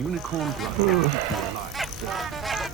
Unicorn blood. Keep you alive.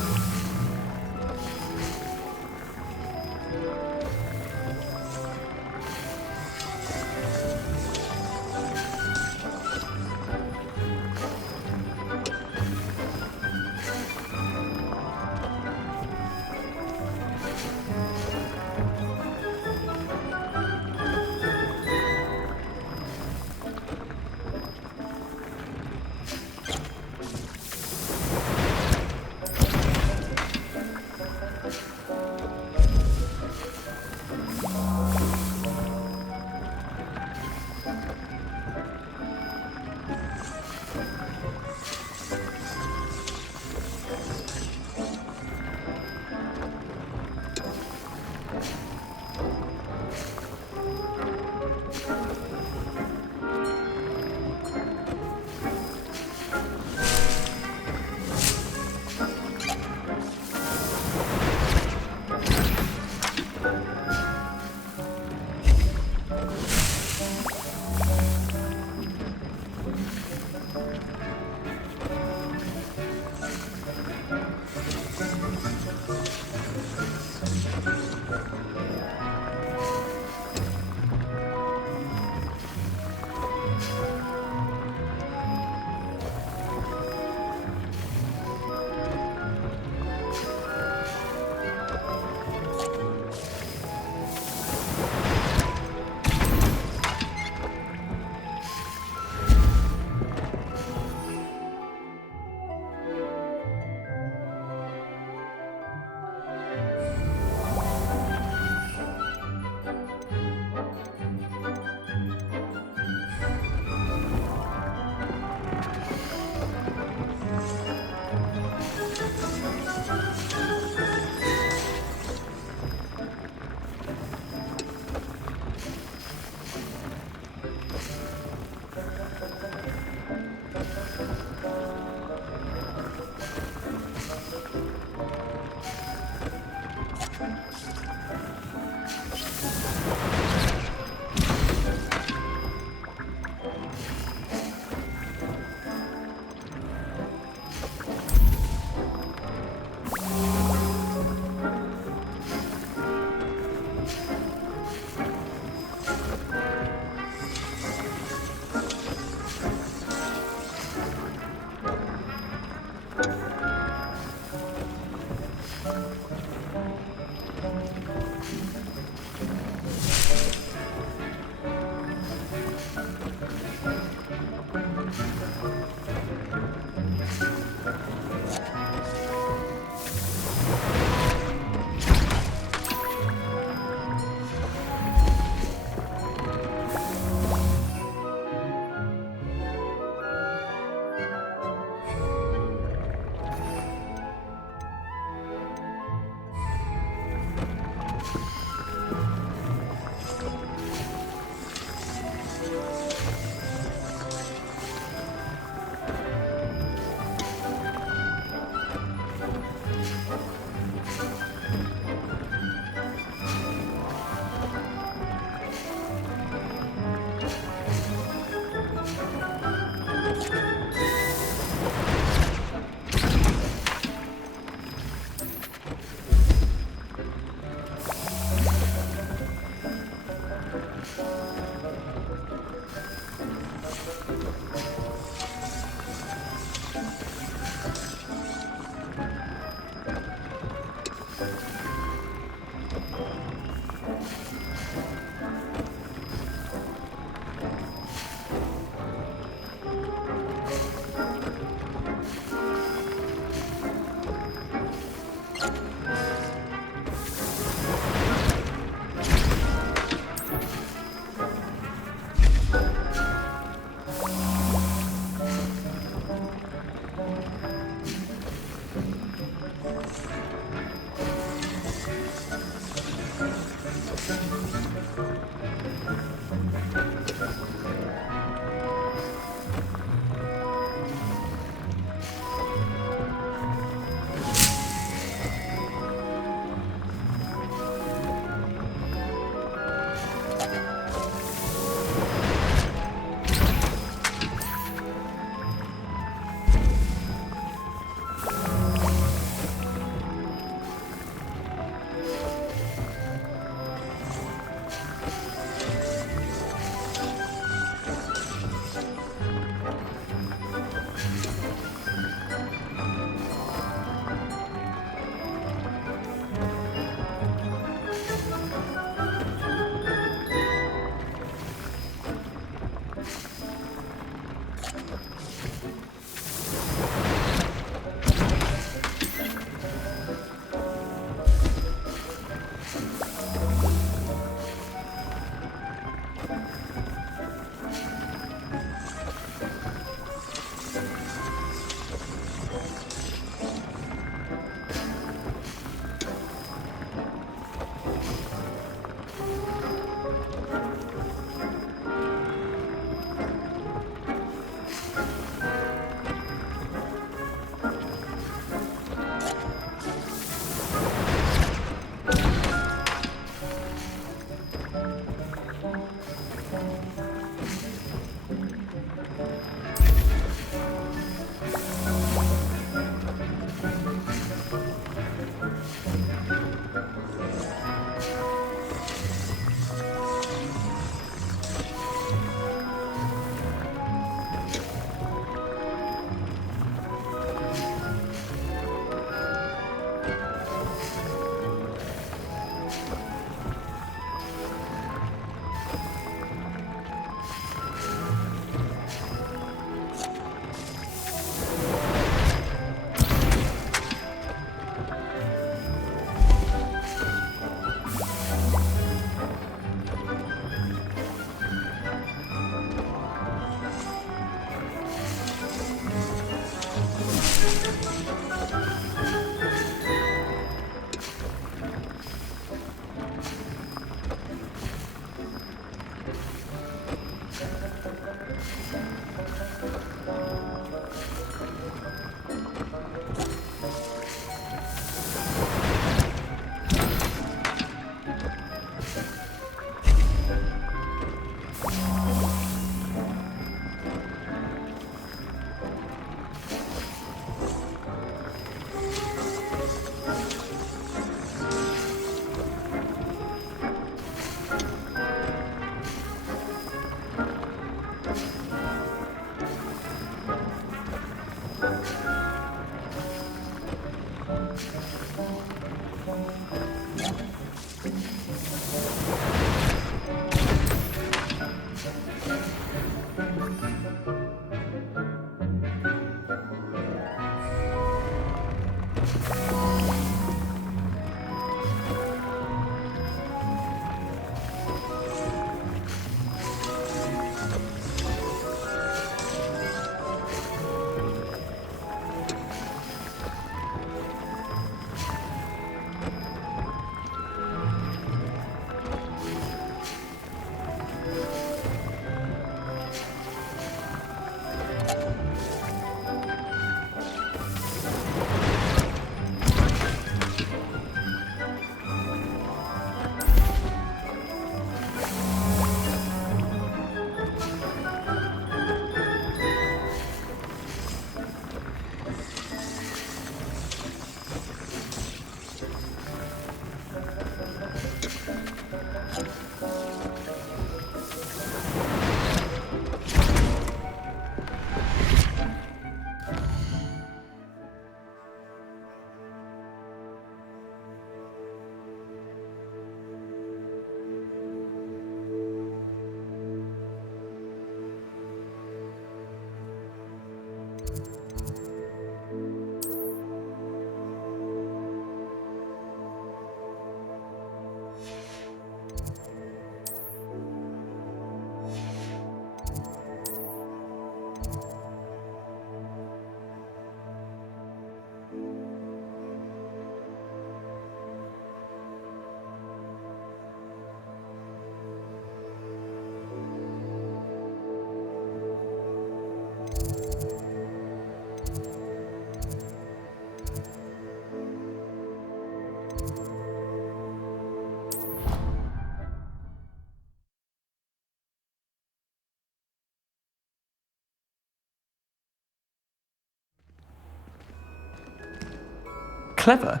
Clever?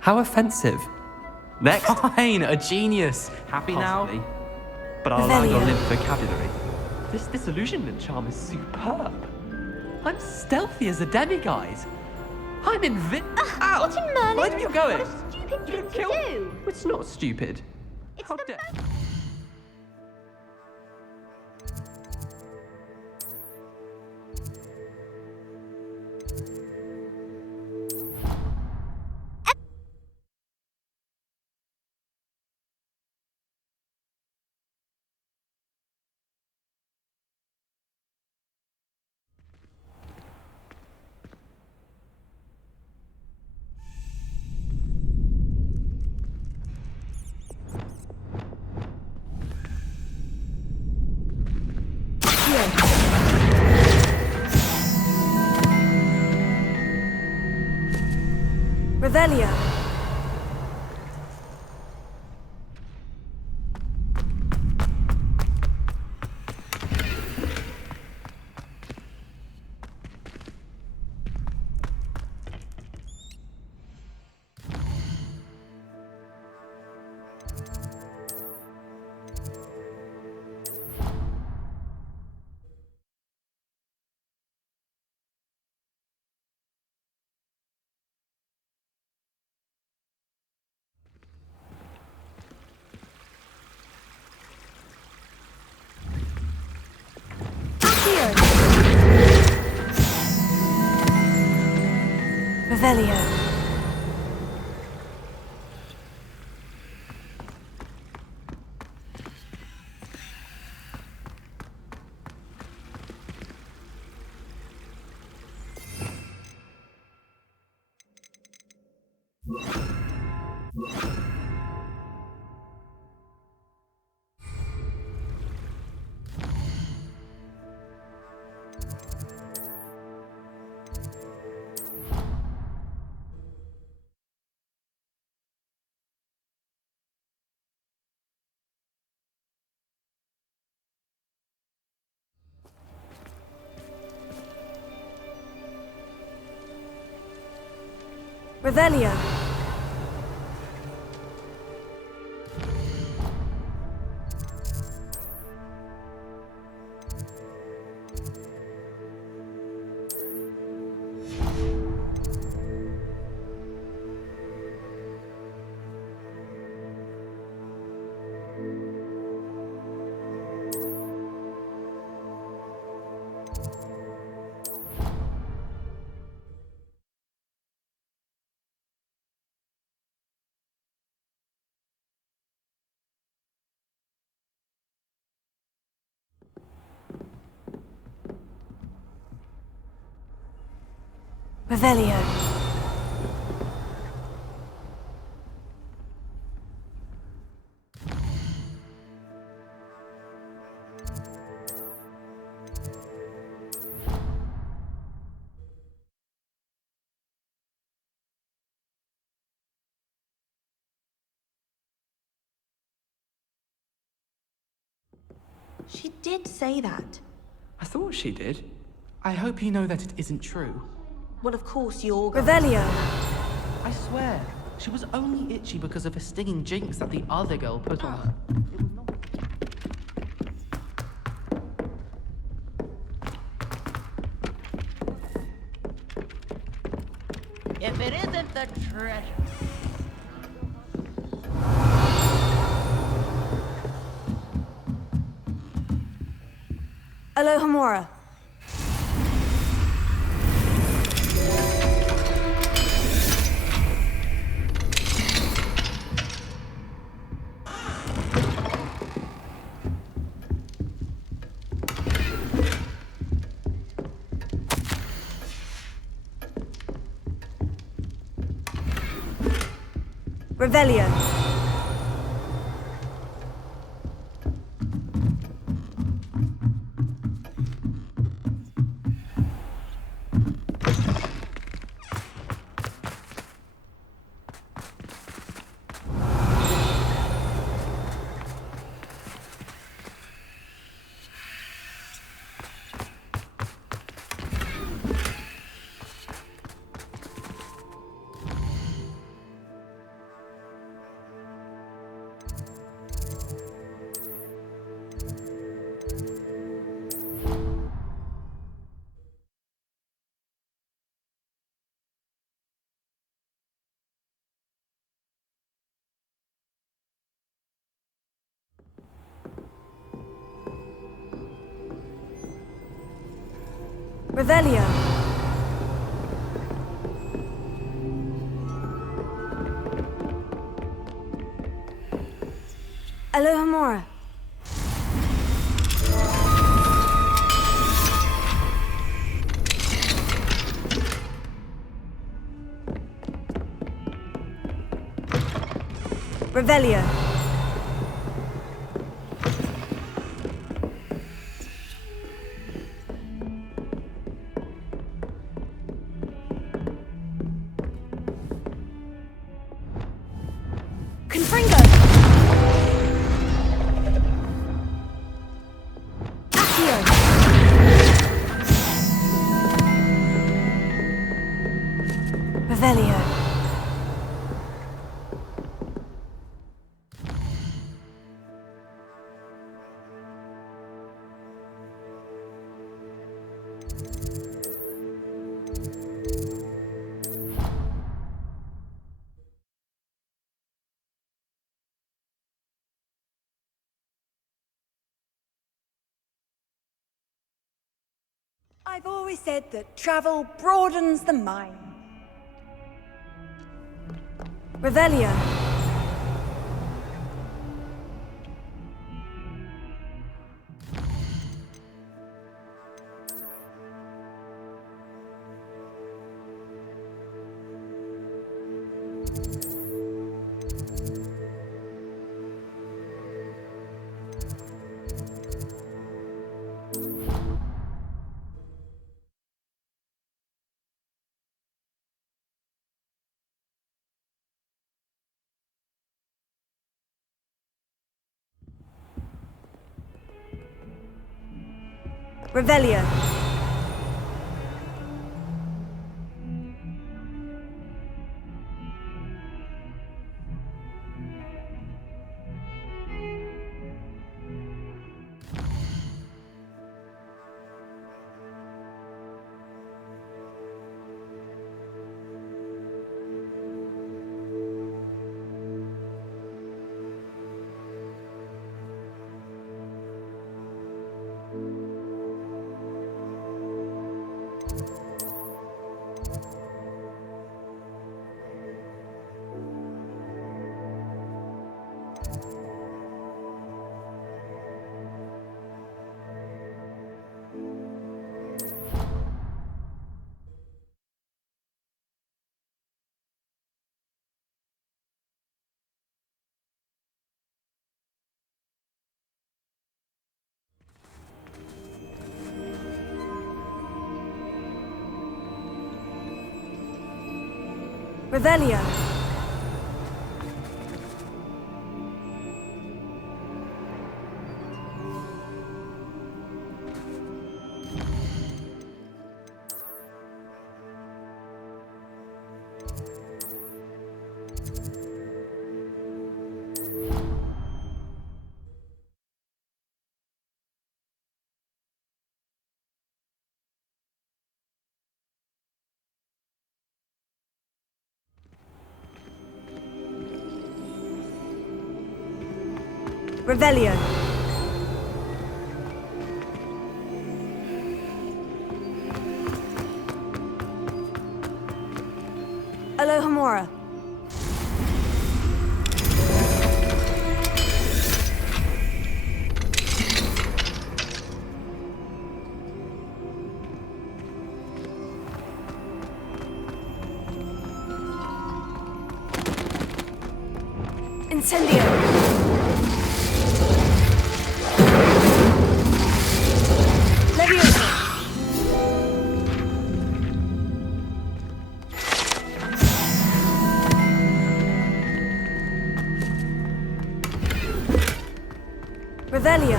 How offensive. Next. Fine, a genius. Happy Possibly. now? But I'll allow your Revelio. limp vocabulary. This disillusionment charm is superb. I'm stealthy as a demiguise. I'm Ow! What in Merlin? Where are you going? What a stupid You thing to kill- do. It's not stupid. It's How the dare- Revelio. Revelio. Revelio. Revelio. She did say that. I thought she did. I hope you know that it isn't true. Well, of course you're going. Revelio. I swear, she was only itchy because of a stinging jinx that the other girl put on her. It was not... If it isn't the treasure. Alohomora. Revelio. Revelio. Alohomora. Revelio. Confringo. Accio. Revelio. I've always said that travel broadens the mind. Revelio. Revelio. Revelio. Revelio. Alohomora. Incendio. Leviosa. Revelio.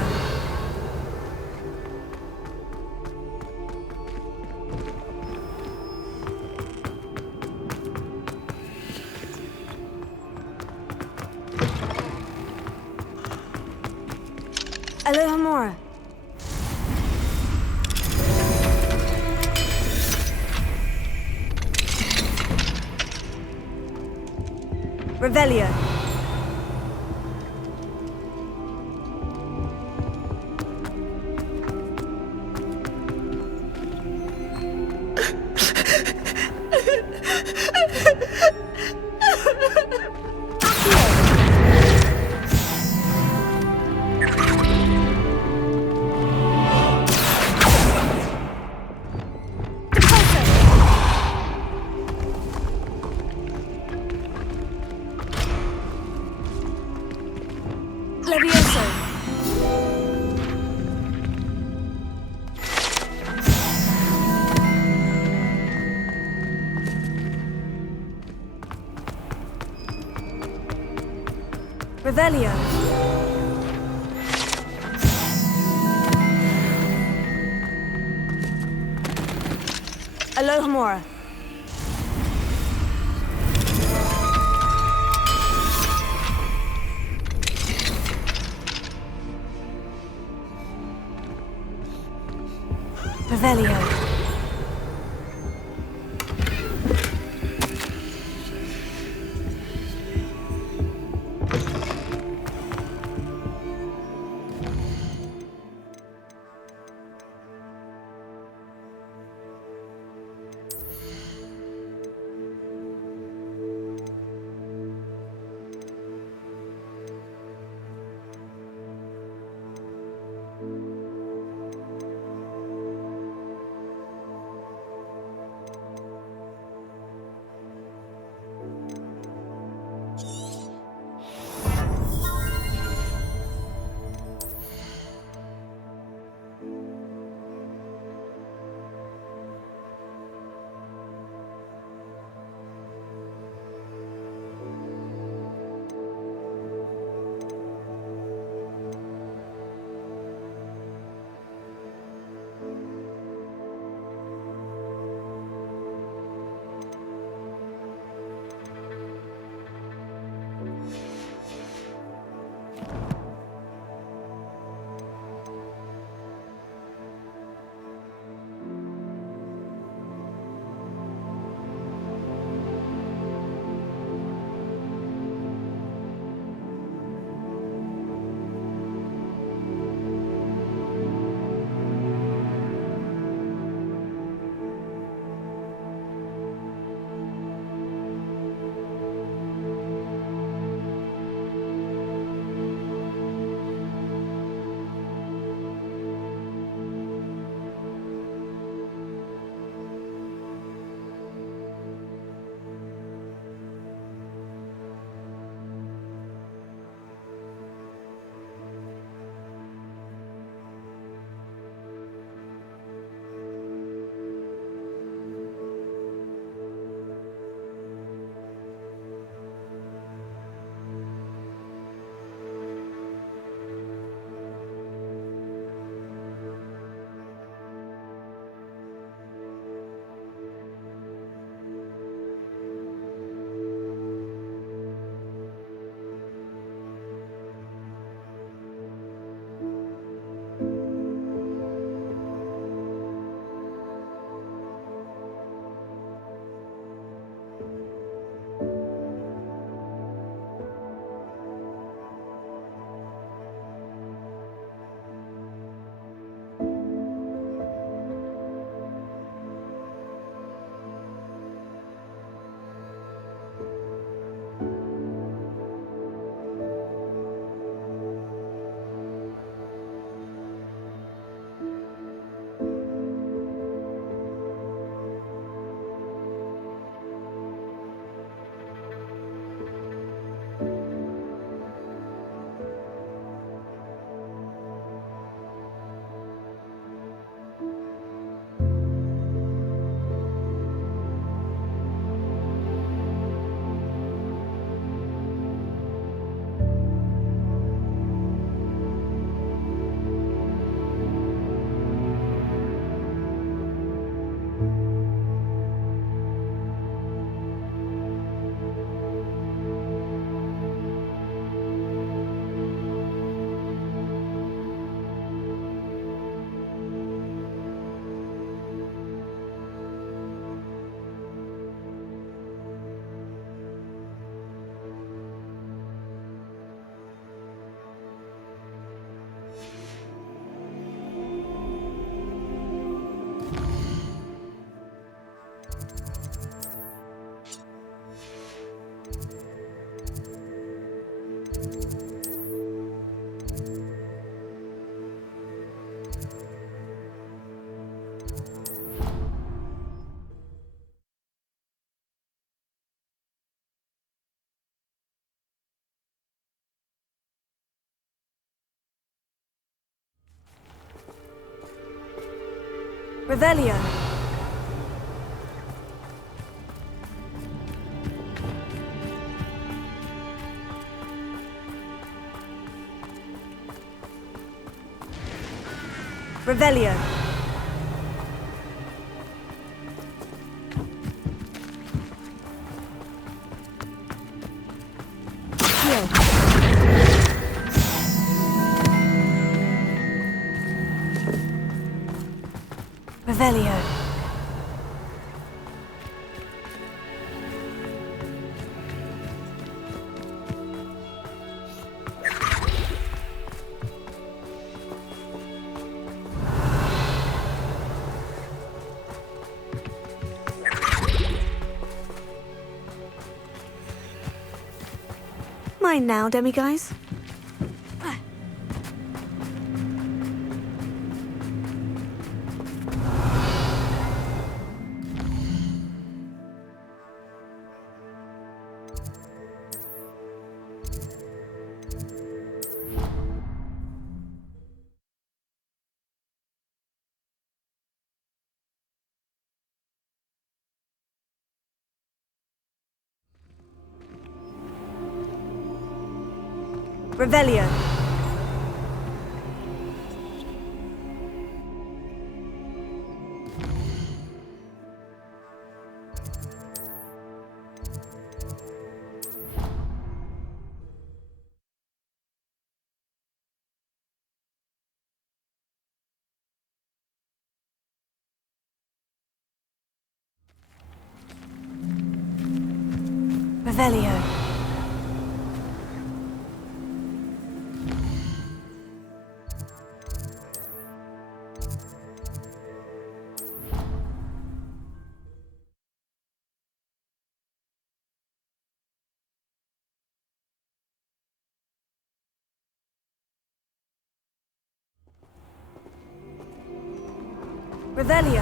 Alohomora. Revelio. Levioso. Revelio. Alohomora. Revelio. Revelio. Revelio. Heal. Revelio. Mine now, demiguise. Revelio. Revelio. Revelio.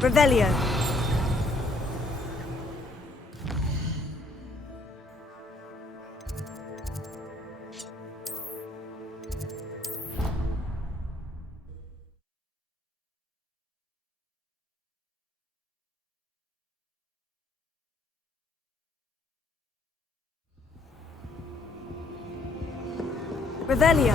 Revelio. Revelio.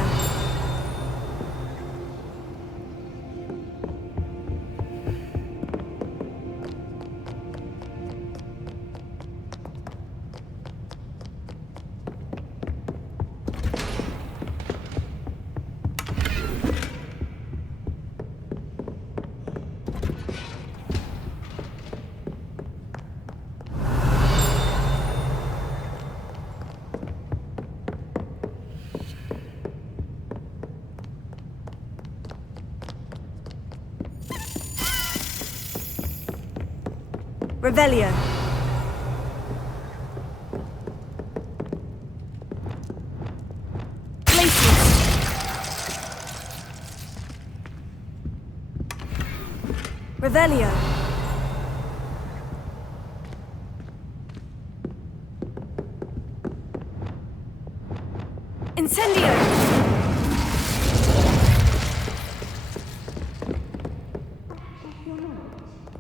Revelio. Places. Revelio. Incendio.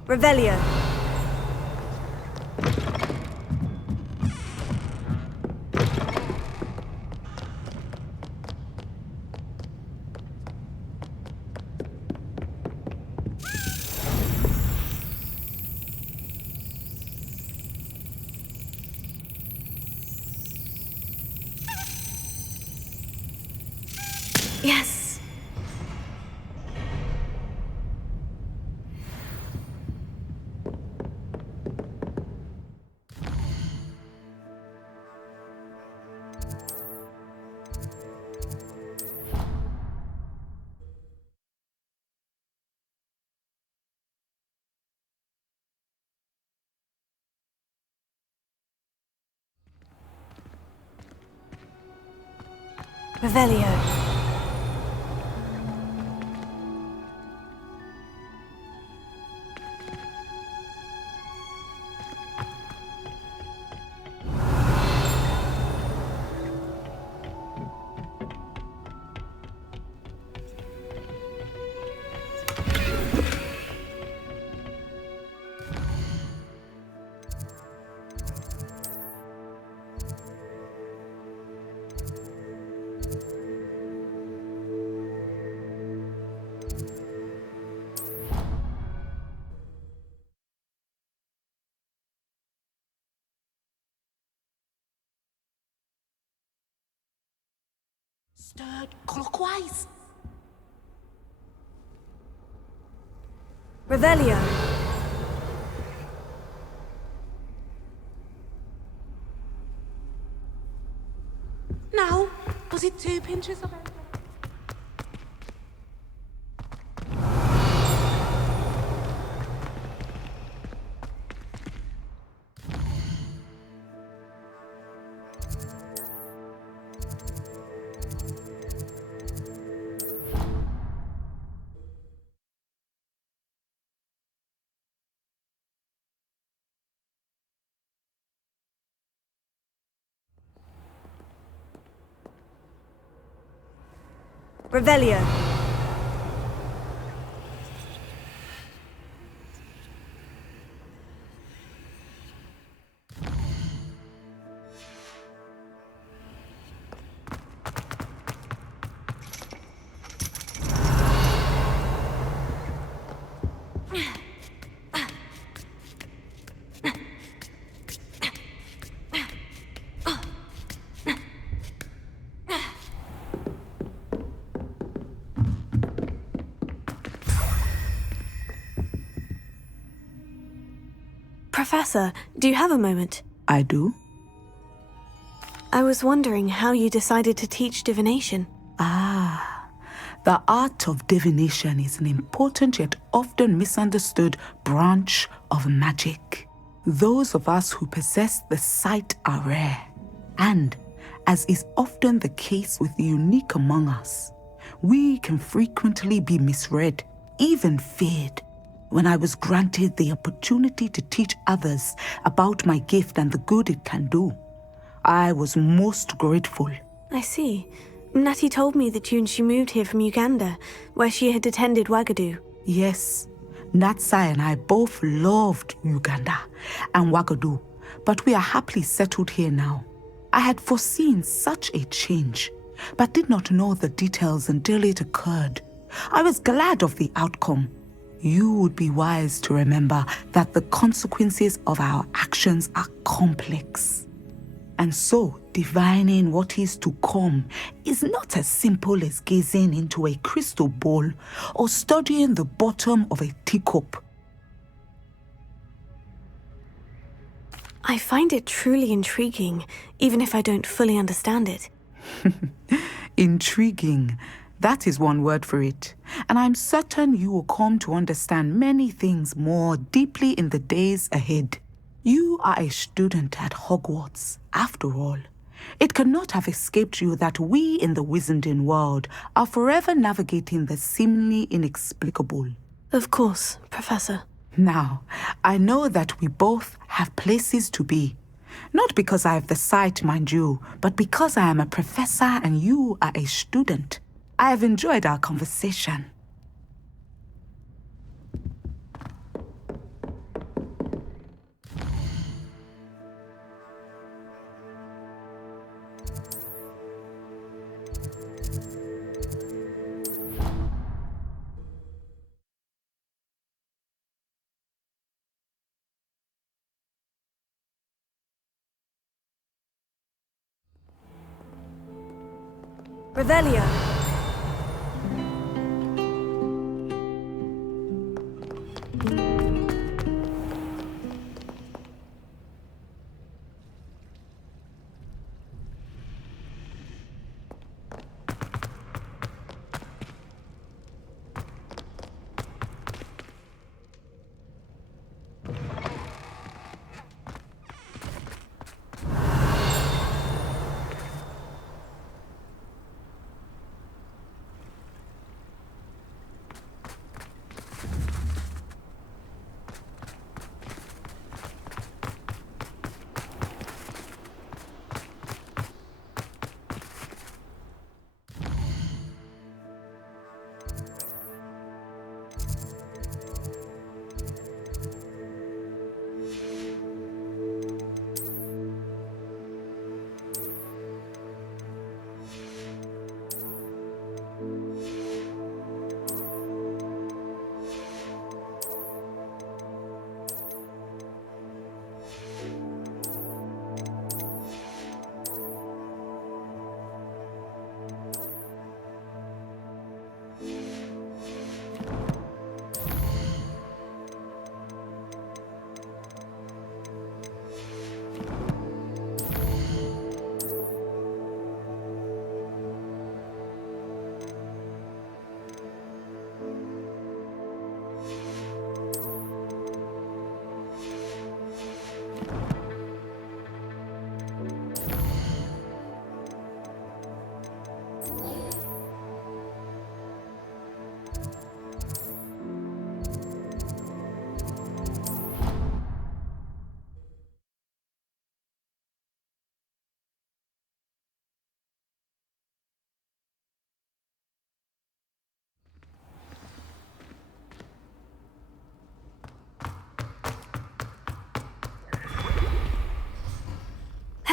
Revelio. Yes. Revelio. Stirred clockwise. Revelio. Now, was it 2 pinches of Revelio. Professor, do you have a moment? I do. I was wondering how you decided to teach divination. The art of divination is an important yet often misunderstood branch of magic. Those of us who possess the sight are rare, and, as is often the case with the unique among us, we can frequently be misread, even feared. When I was granted the opportunity to teach others about my gift and the good it can do, I was most grateful. I see. Natty told me that you and she moved here from Uganda, where she had attended Wagadu. Yes, Natsai and I both loved Uganda and Wagadu, but we are happily settled here now. I had foreseen such a change, but did not know the details until it occurred. I was glad of the outcome. You would be wise to remember that the consequences of our actions are complex. And so, divining what is to come is not as simple as gazing into a crystal ball or studying the bottom of a teacup. I find it truly intriguing, even if I don't fully understand it. Intriguing. That is one word for it. And I'm certain you will come to understand many things more deeply in the days ahead. You are a student at Hogwarts, after all. It cannot have escaped you that we in the Wizarding world are forever navigating the seemingly inexplicable. Of course, Professor. Now, I know that we both have places to be. Not because I have the sight, mind you, but because I am a professor and you are a student. I have enjoyed our conversation. Revelio.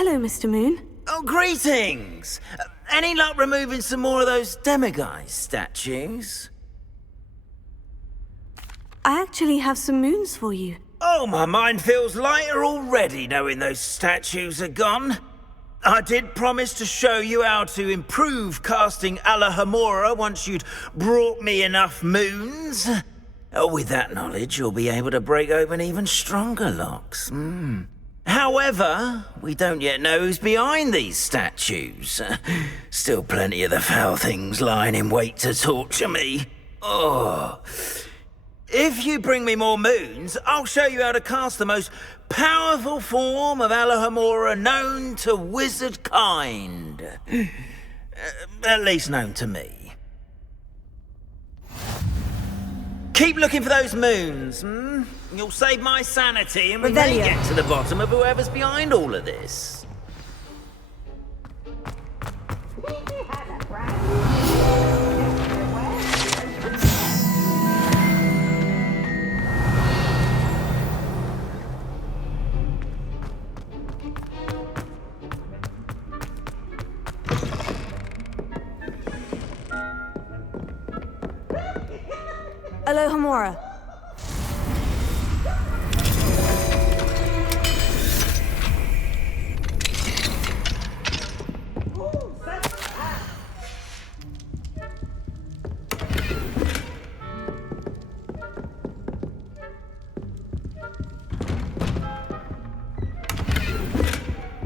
Hello, Mr. Moon. Oh, greetings! Any luck removing some more of those demiguise statues? I actually have some moons for you. Oh, my mind feels lighter already knowing those statues are gone. I did promise to show you how to improve casting Alohomora once you'd brought me enough moons. With that knowledge, you'll be able to break open even stronger locks. However, we don't yet know who's behind these statues. Still plenty of the foul things lying in wait to torture me. Oh. If you bring me more moons, I'll show you how to cast the most powerful form of Alohomora known to wizard kind. At least known to me. Keep looking for those moons, You'll save my sanity and we may Revelio. get to the bottom of whoever's behind all of this. Alohomora.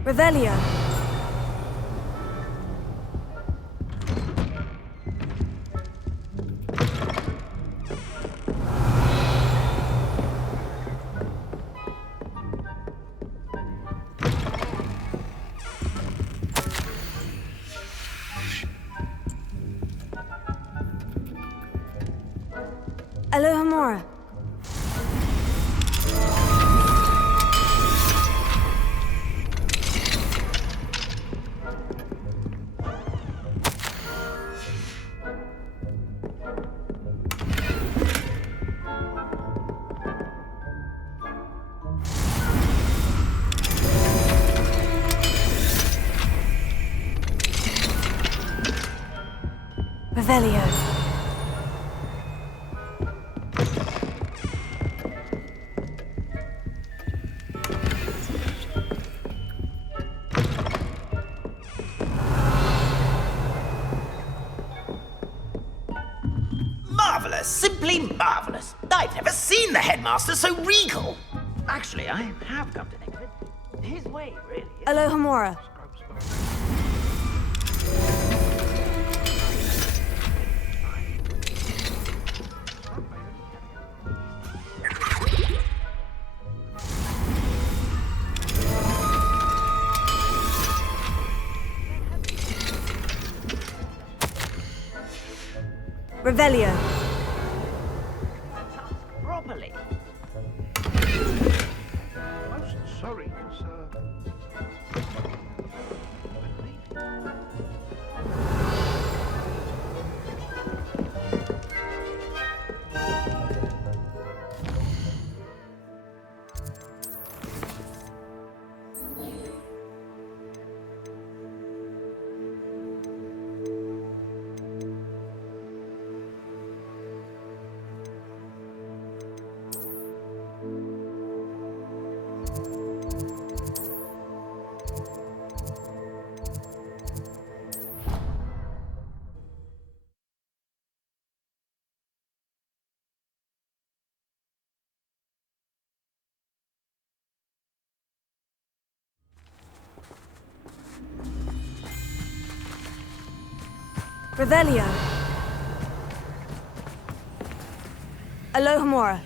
Revelio. Alohomora. Revelio. Marvellous, simply marvellous. I've never seen the headmaster so regal. Actually, I have come to think of it. His way, really. Alohomora. Revelio. Properly. Most sorry, sir. Revelio. Alohomora.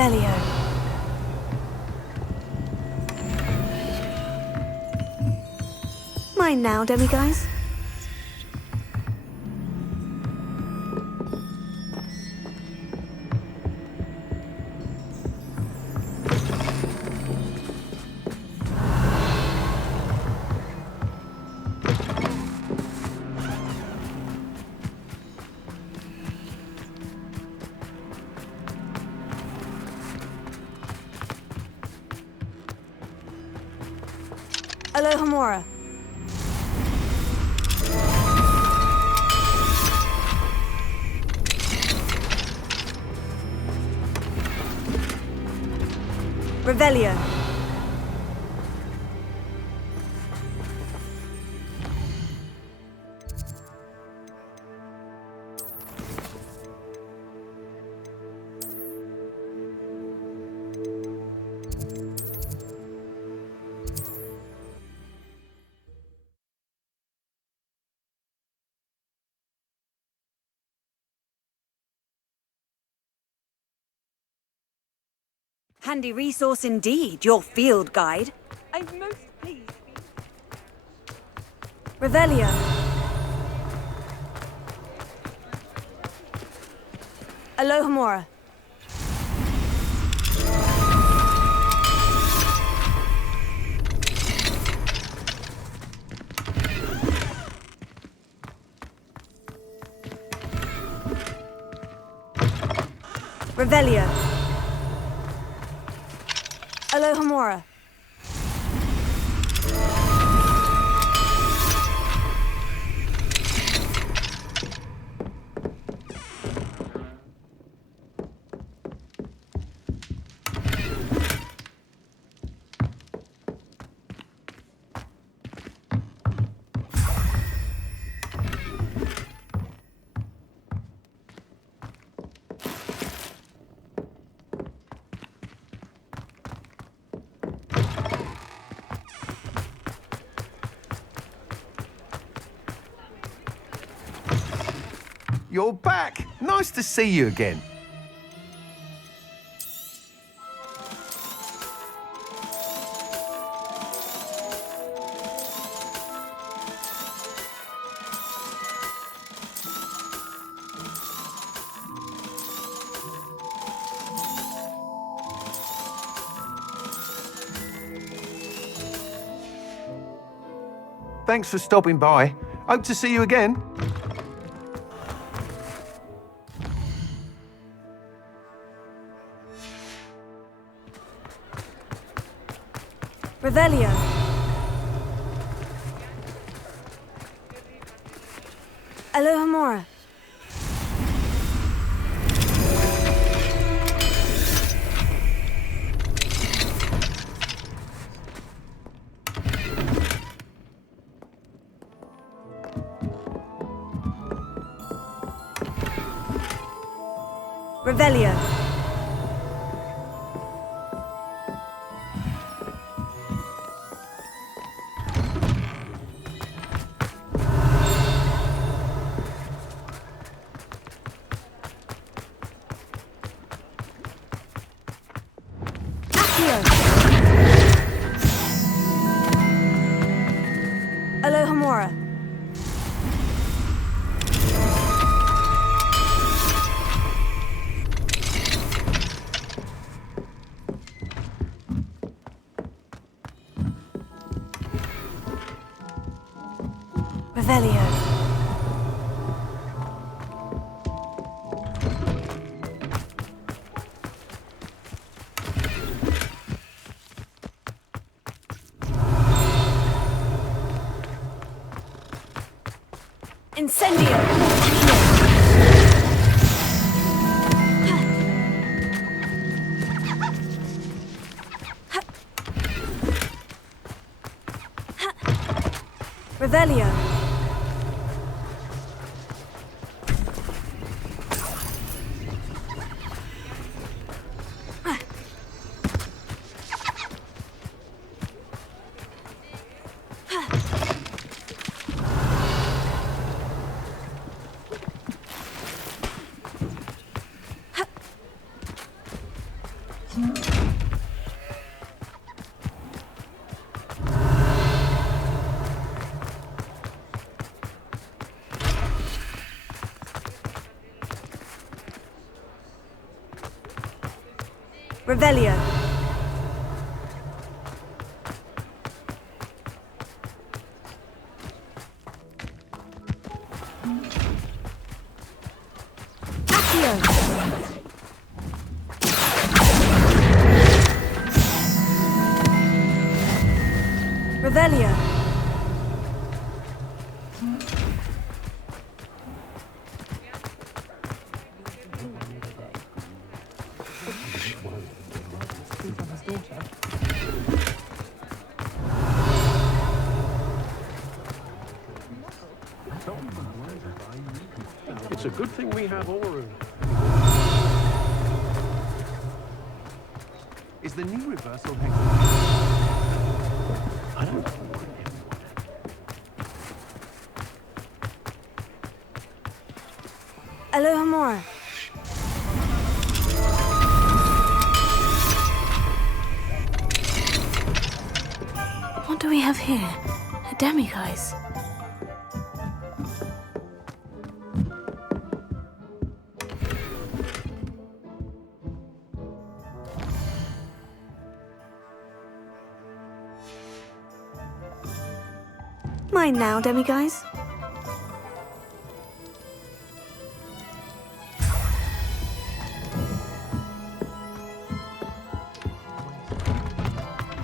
Revelio. Mine now, demiguise. Alohomora. Revelio. Handy resource indeed, your field guide. I'm most pleased. Revelio. Alohomora. Revelio. Alohomora. You're back. Nice to see you again. Thanks for stopping by. Hope to see you again. Revelio. Alohomora. Revelio. Alohomora. Revelio. Incendio! Revelio. Revelio. Accio. Revelio. It's a good thing we have Aurun. Is the new reversal I don't know. Alohomora. What do we have here? A demiguise. Mine now, demiguise.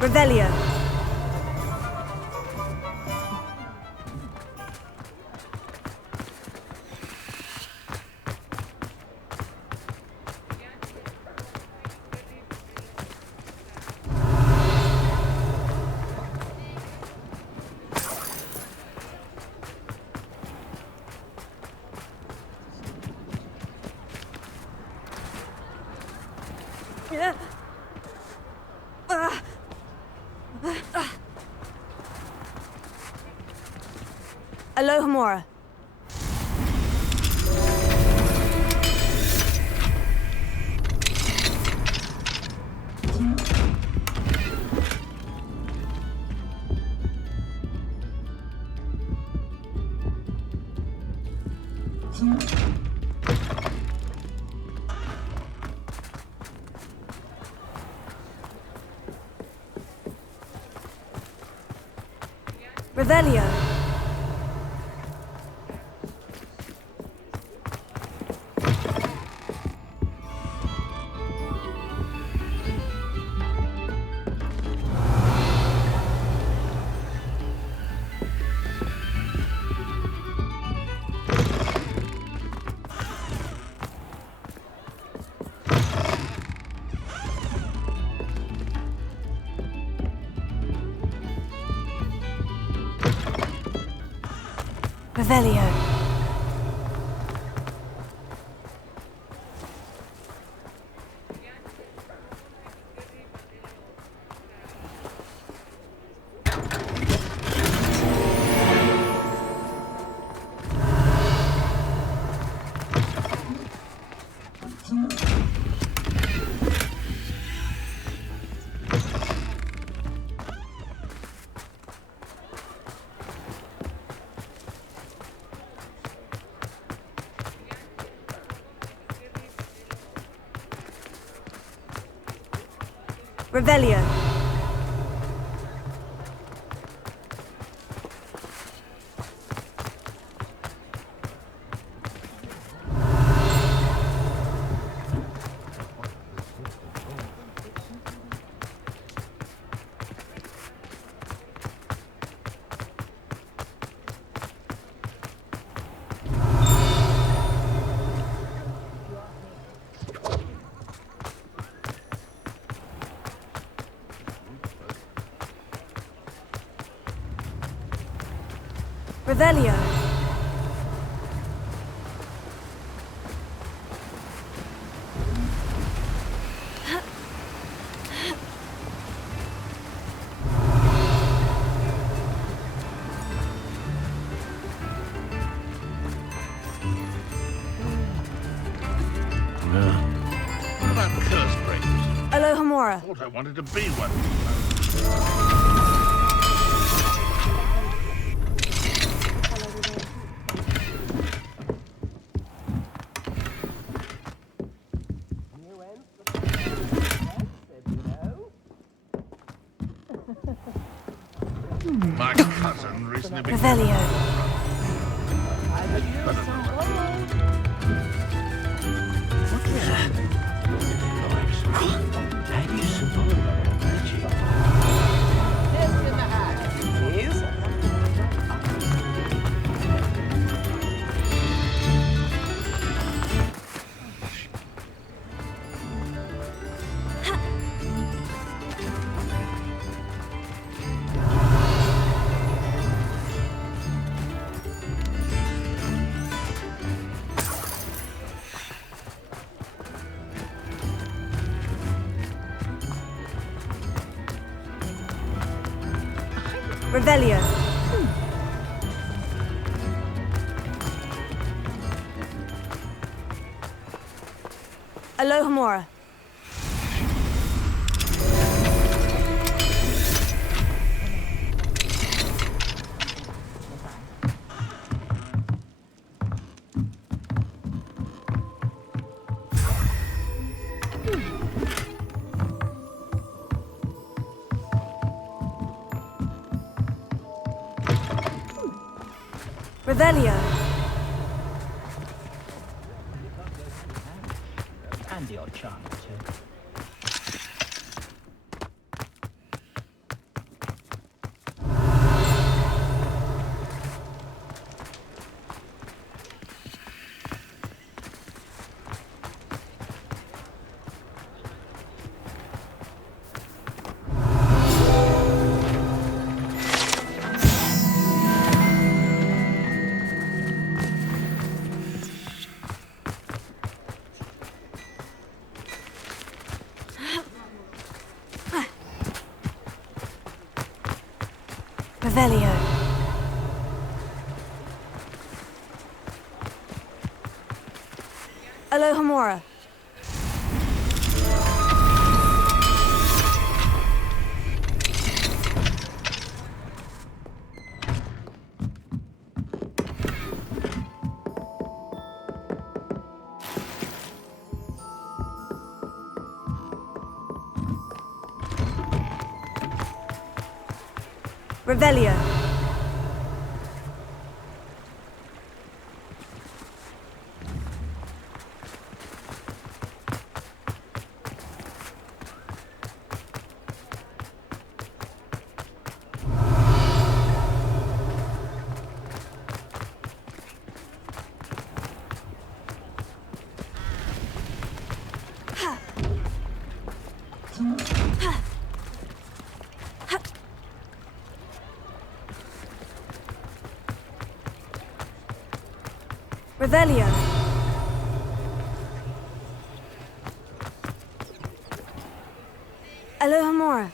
Revelio. Alohomora. Revelio. Revelio. Revelio. Revelio. What about curse breakers? Alohomora. Thought I wanted to be one. a big Revelio. How do you survive magic? Revelio. Alohomora. Revelio. And the odd charm too. Revelio. Alohomora. Revelio. Revelio. Alohomora.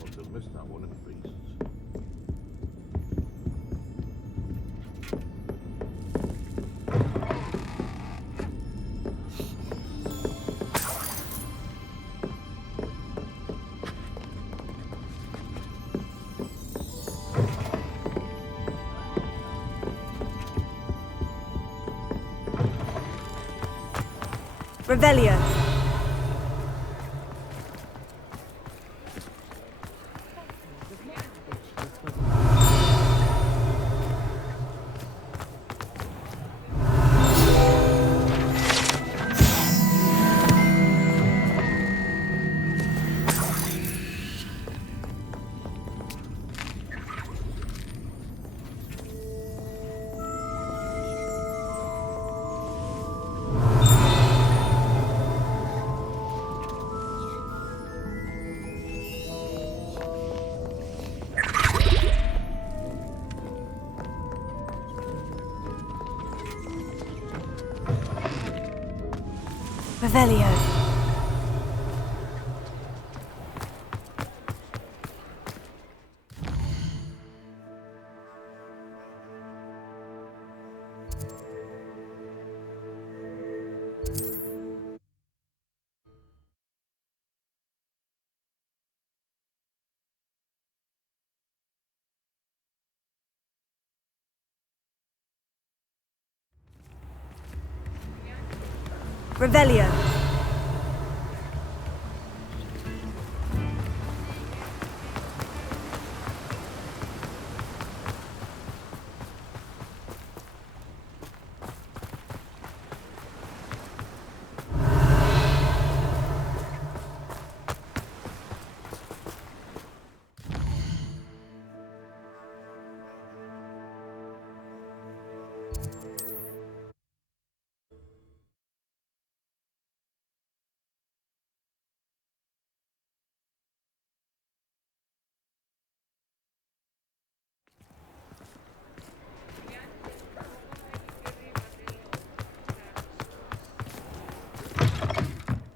Must have missed that one in pieces. Revelio. Revelio. Revelio.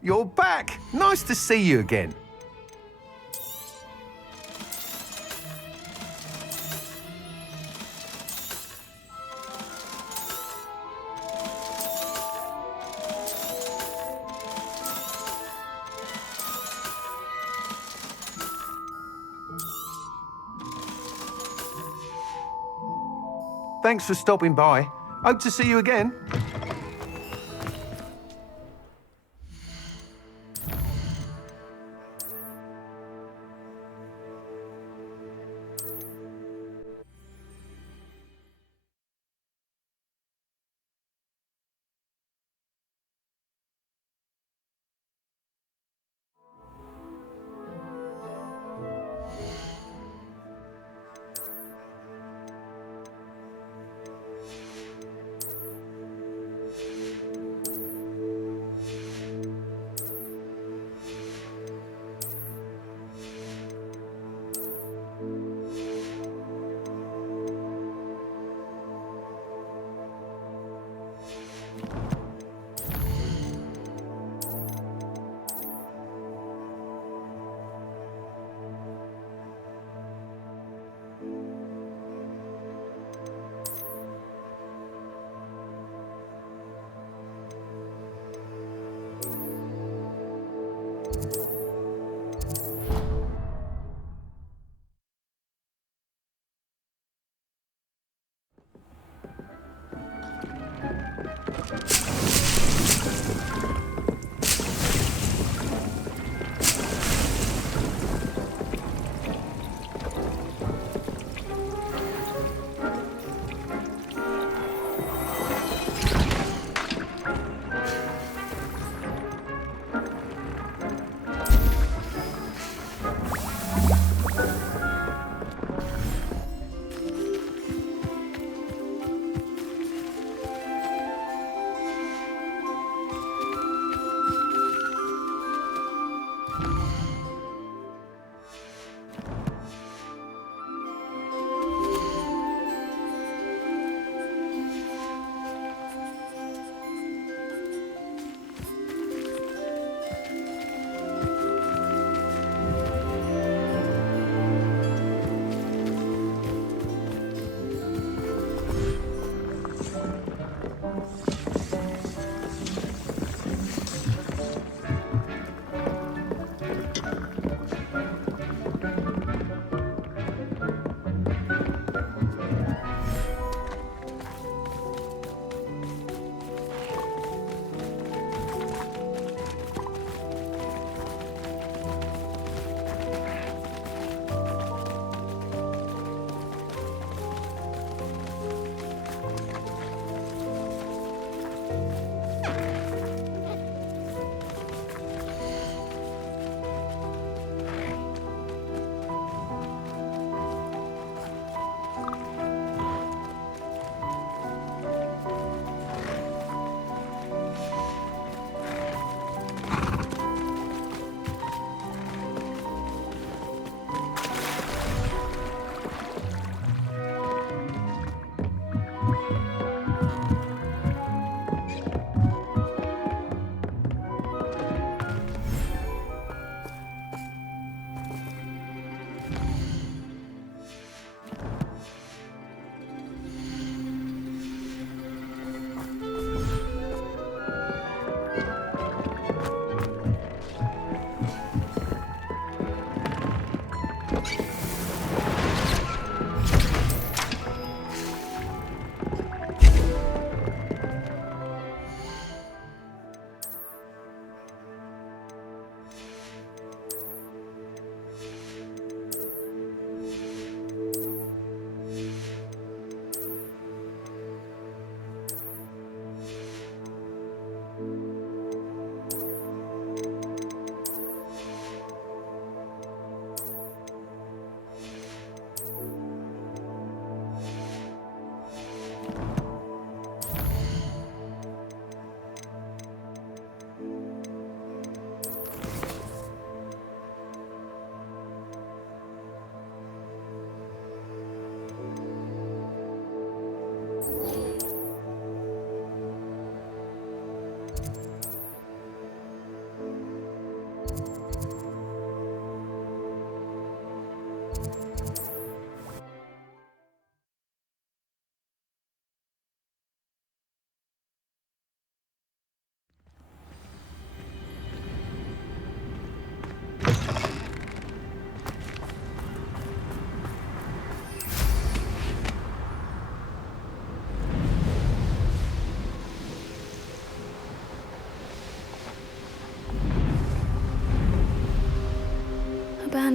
You're back. Nice to see you again. Thanks for stopping by. Hope to see you again.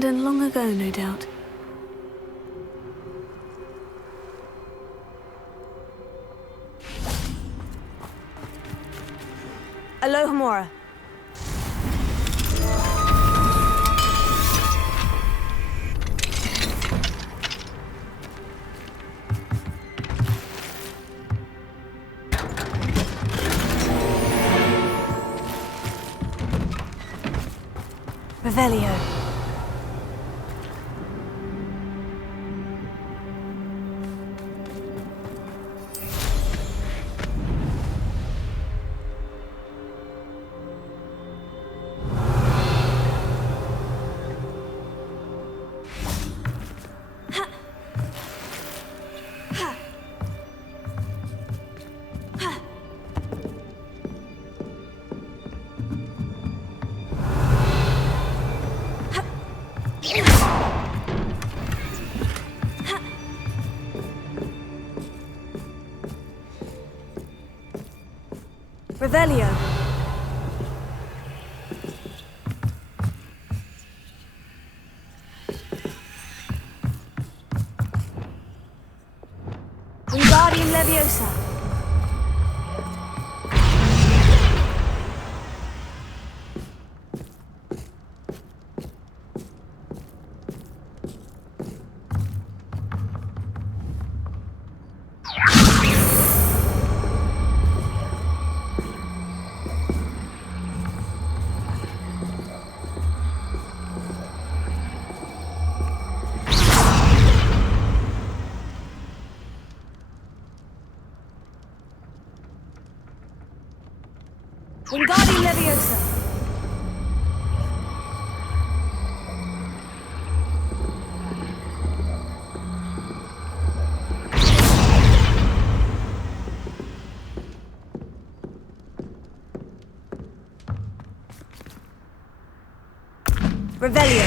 abandoned long ago, no doubt. Alohomora. Revelio. Revelio. Wingardium Leviosa. Wingardium Leviosa. Revelio.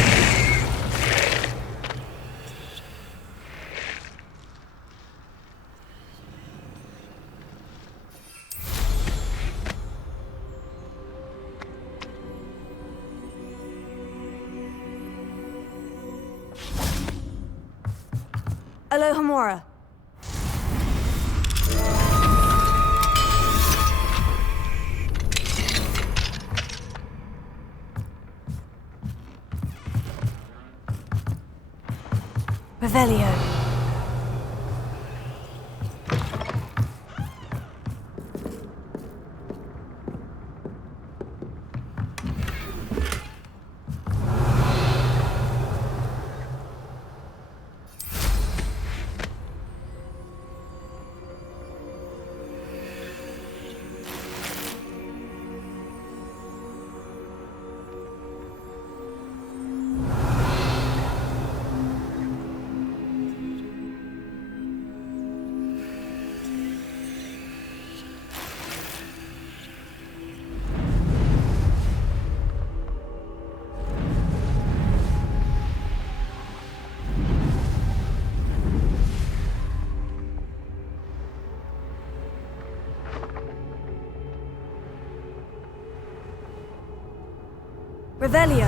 Alohomora. Revelio. Revelio.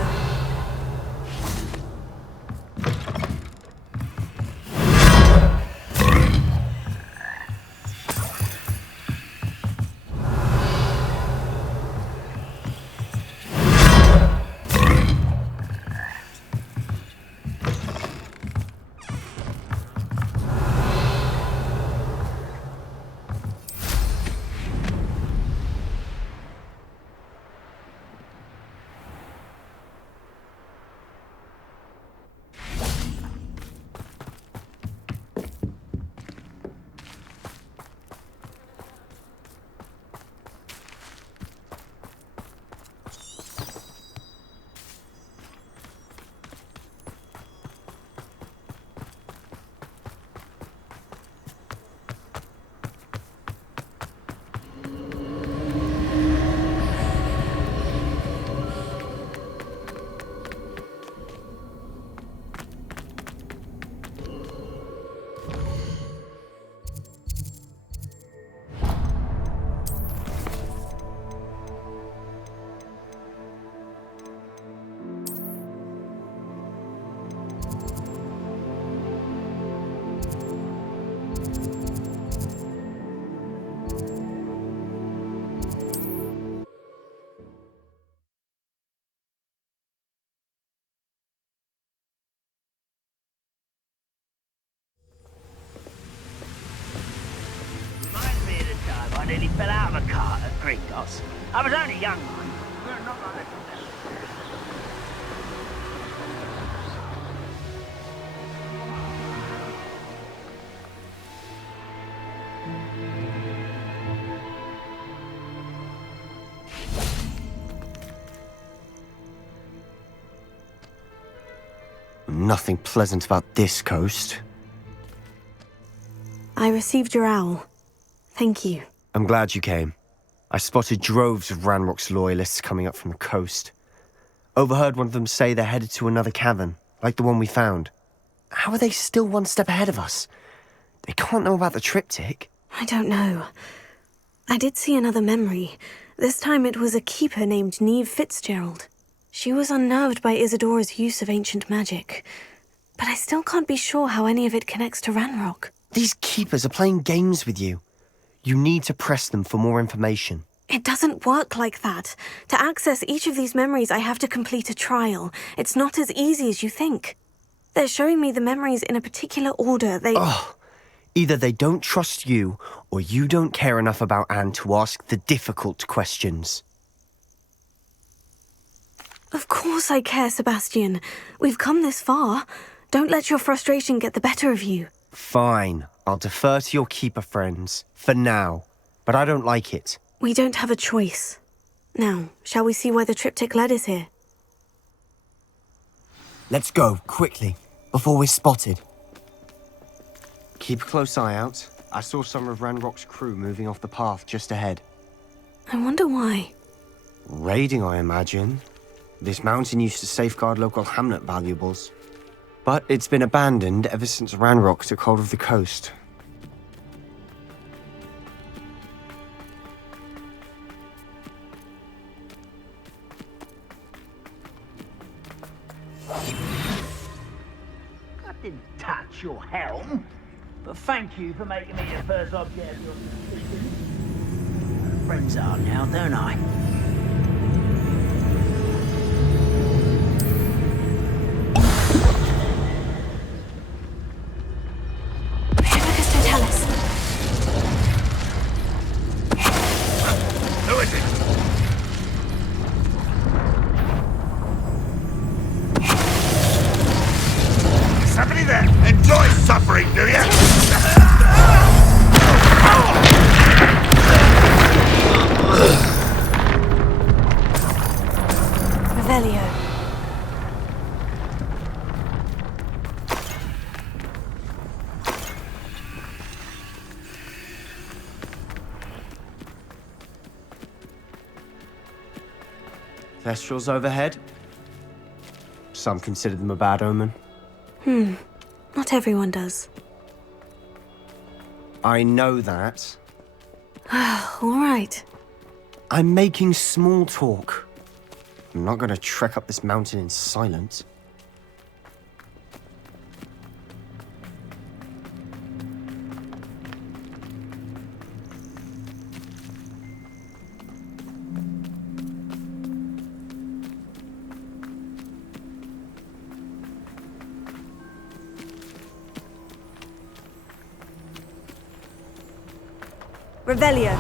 nearly fell out of a cart at Gringotts. I was only young, mind. Not like that. Nothing pleasant about this coast. I received your owl. Thank you. I'm glad you came. I spotted droves of Ranrock's loyalists coming up from the coast. Overheard one of them say they're headed to another cavern, like the one we found. How are they still one step ahead of us? They can't know about the triptych. I don't know. I did see another memory. This time it was a keeper named Neve Fitzgerald. She was unnerved by Isadora's use of ancient magic. But I still can't be sure how any of it connects to Ranrock. These keepers are playing games with you. You need to press them for more information. It doesn't work like that. To access each of these memories, I have to complete a trial. It's not as easy as you think. They're showing me the memories in a particular order. Either they don't trust you, or you don't care enough about Anne to ask the difficult questions. Of course I care, Sebastian. We've come this far. Don't let your frustration get the better of you. Fine. I'll defer to your keeper friends. For now. But I don't like it. We don't have a choice. Now, shall we see why the triptych led us here? Let's go, quickly, before we're spotted. Keep a close eye out. I saw some of Ranrock's crew moving off the path just ahead. I wonder why. Raiding, I imagine. This mountain used to safeguard local hamlet valuables. But it's been abandoned ever since Ranrock took hold of the coast. I didn't touch your helm, but thank you for making me your first object of suspicion. Friends are now, don't I? Who is it? Somebody there. Enjoy suffering, do you? Revelio. Thestrals overhead. Some consider them a bad omen. Not everyone does. I know that. All right. I'm making small talk. I'm not going to trek up this mountain in silence. Revelio.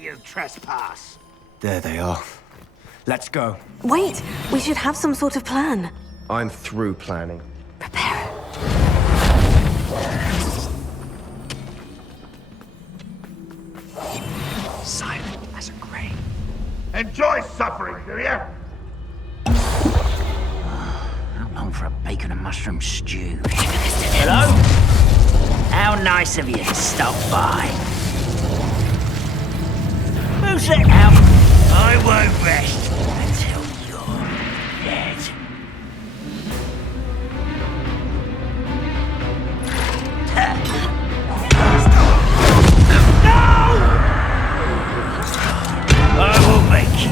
You trespass. There they are. Let's go. Wait, we should have some sort of plan. I'm through planning. Prepare. Silent as a grave. Enjoy suffering, do you? How long for a bacon and mushroom stew? Hello? How nice of you to stop by. Who's it out? I won't rest until you're dead. No! I will make you.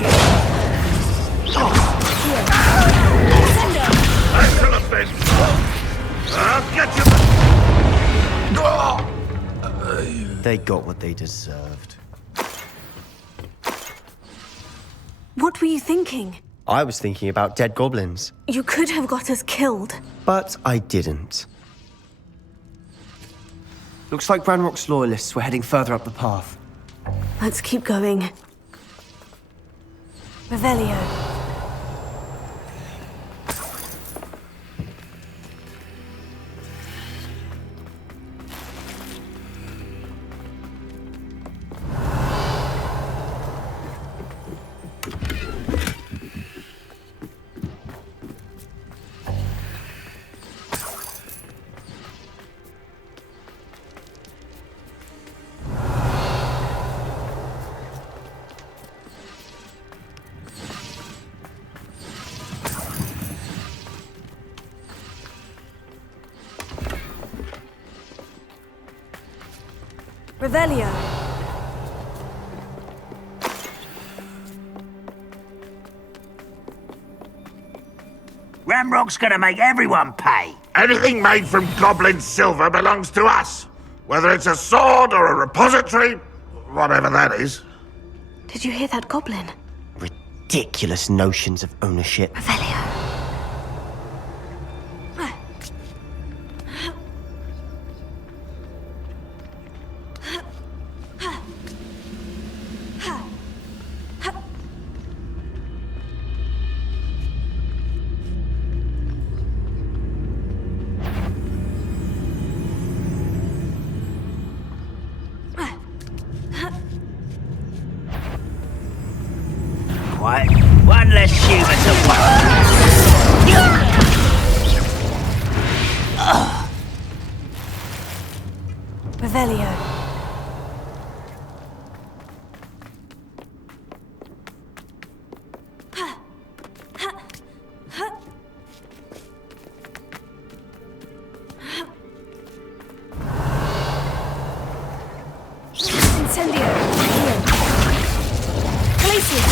They got what they deserved. What were you thinking? I was thinking about dead goblins. You could have got us killed. But I didn't. Looks like Ranrock's loyalists were heading further up the path. Let's keep going. Revelio. Revelio. Ramrock's gonna make everyone pay. Anything made from goblin silver belongs to us. Whether it's a sword or a repository, whatever that is. Did you hear that goblin? Ridiculous notions of ownership. Revelio. Quite one less human to Revelio. Incendio. Here. Glacier.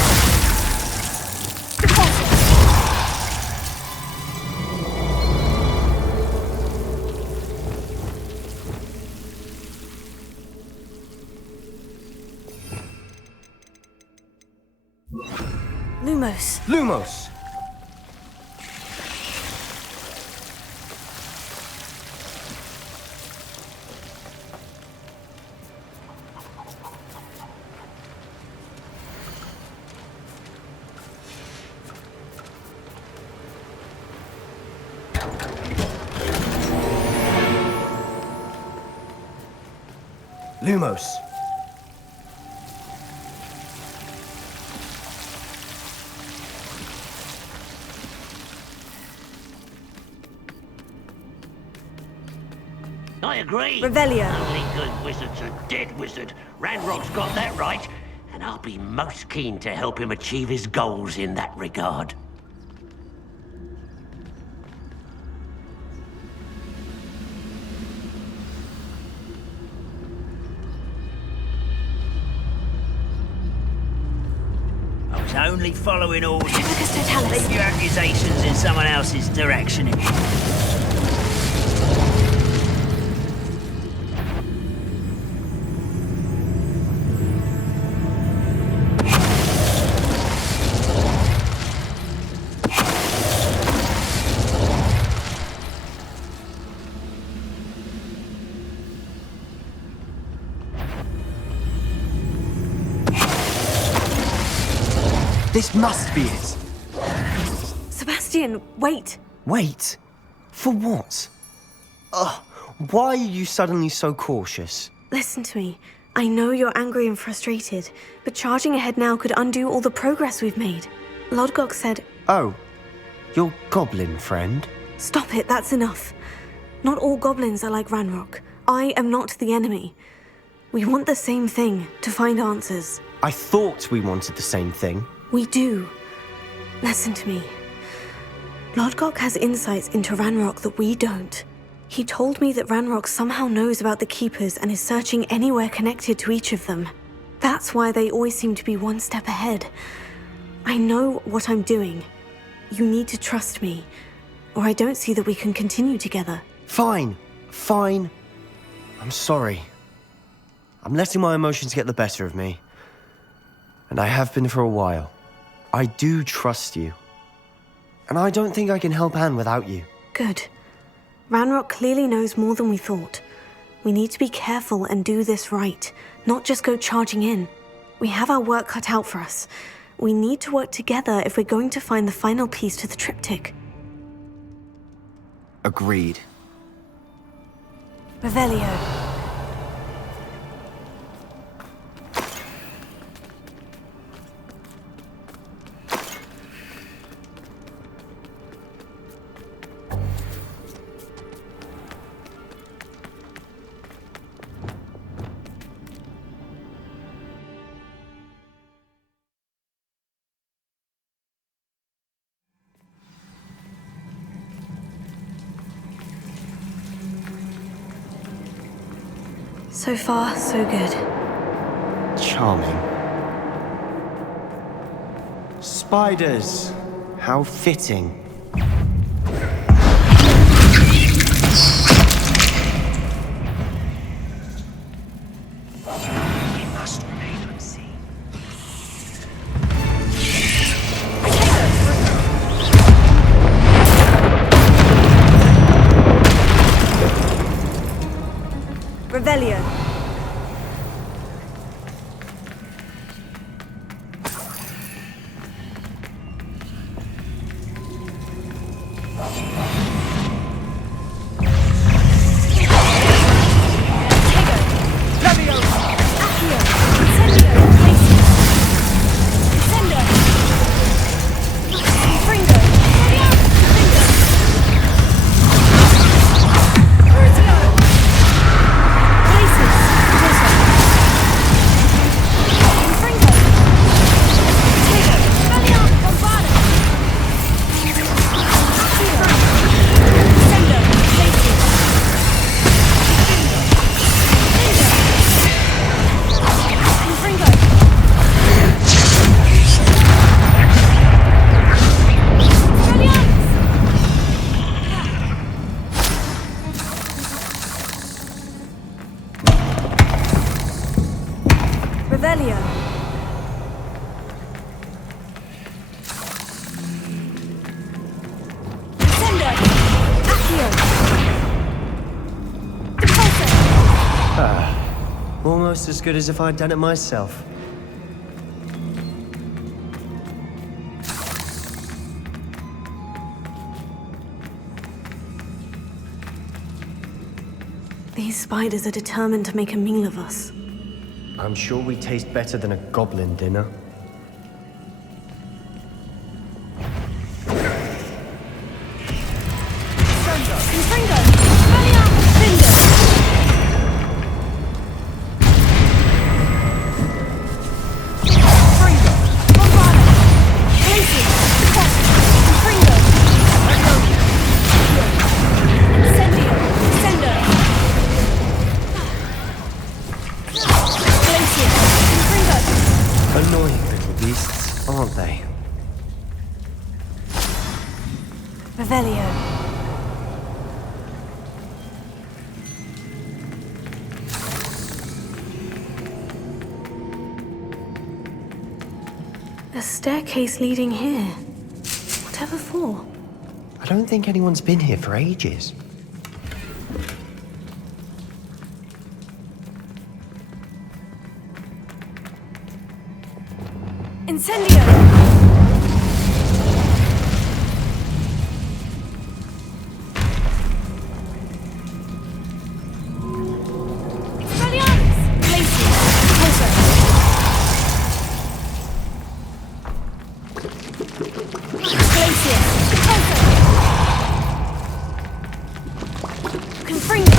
Lumos. Lumos! Lumos. I agree. Revelio. Only good wizard's a dead wizard. Ranrock's got that right, and I'll be most keen to help him achieve his goals in that regard. I was only following orders. Tempus Totalis. Leave your accusations in someone else's direction. This must be it. Sebastian, wait. Wait. For what? Ugh. Why are you suddenly so cautious? Listen to me. I know you're angry and frustrated, but charging ahead now could undo all the progress we've made. Lodgok said... Oh. Your goblin friend? Stop it, that's enough. Not all goblins are like Ranrock. I am not the enemy. We want the same thing, to find answers. I thought we wanted the same thing. We do. Listen to me. Lodgok has insights into Ranrock that we don't. He told me that Ranrock somehow knows about the Keepers and is searching anywhere connected to each of them. That's why they always seem to be one step ahead. I know what I'm doing. You need to trust me, or I don't see that we can continue together. Fine. Fine. I'm sorry. I'm letting my emotions get the better of me. And I have been for a while. I do trust you. And I don't think I can help Anne without you. Good. Ranrock clearly knows more than we thought. We need to be careful and do this right, not just go charging in. We have our work cut out for us. We need to work together if we're going to find the final piece to the triptych. Agreed. Revelio. So far, so good. Charming. Spiders! How fitting. We must remain unseen. Revelio. Revelio. Descendo. Accio. Depulso. Almost as good as if I'd done it myself. These spiders are determined to make a meal of us. I'm sure we taste better than a goblin dinner. Annoying little beasts, aren't they? Revelio. A staircase leading here. Whatever for? I don't think anyone's been here for ages. Incendio! Expelliarmus! Glacius! Repulsor! Glacius! Repulsor! Confringo!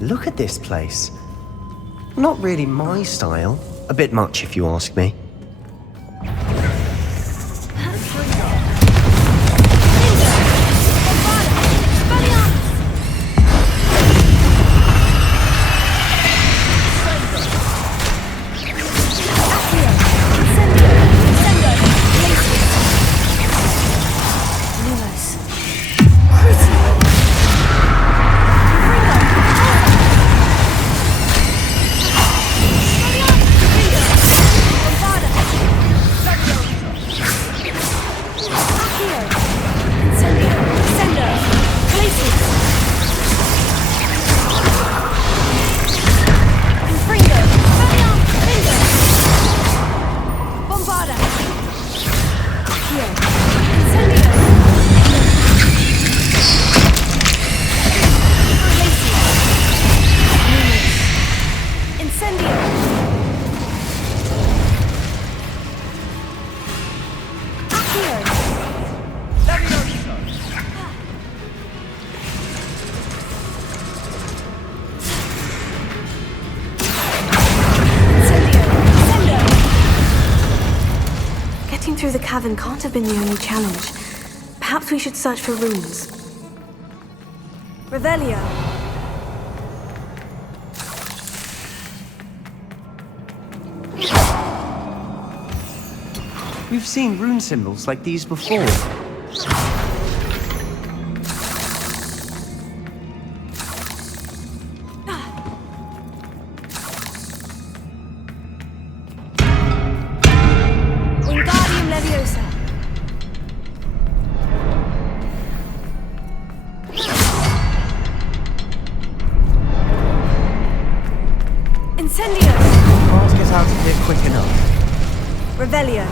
Look at this place. Not really my style. A bit much, if you ask me. cavern can't have been the only challenge. Perhaps we should search for runes. Revelio. We've seen rune symbols like these before. Wingardium Leviosa. Incendio. Can't get out of here quick enough. Revelio.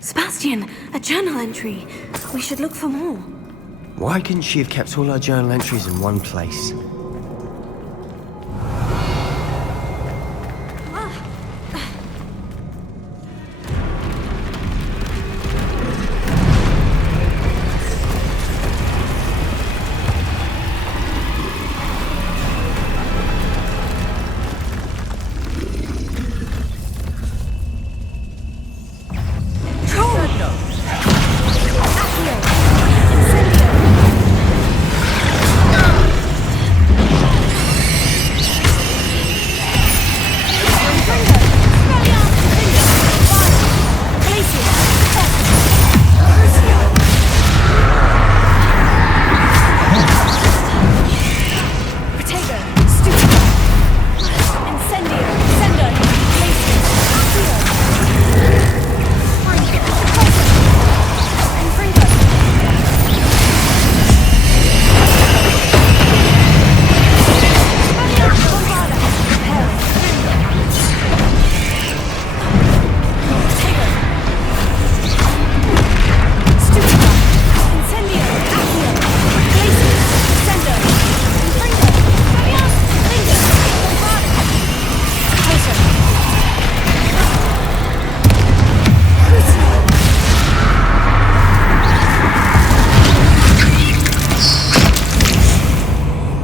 Sebastian, a journal entry. We should look for more. Why couldn't she have kept all her journal entries in one place?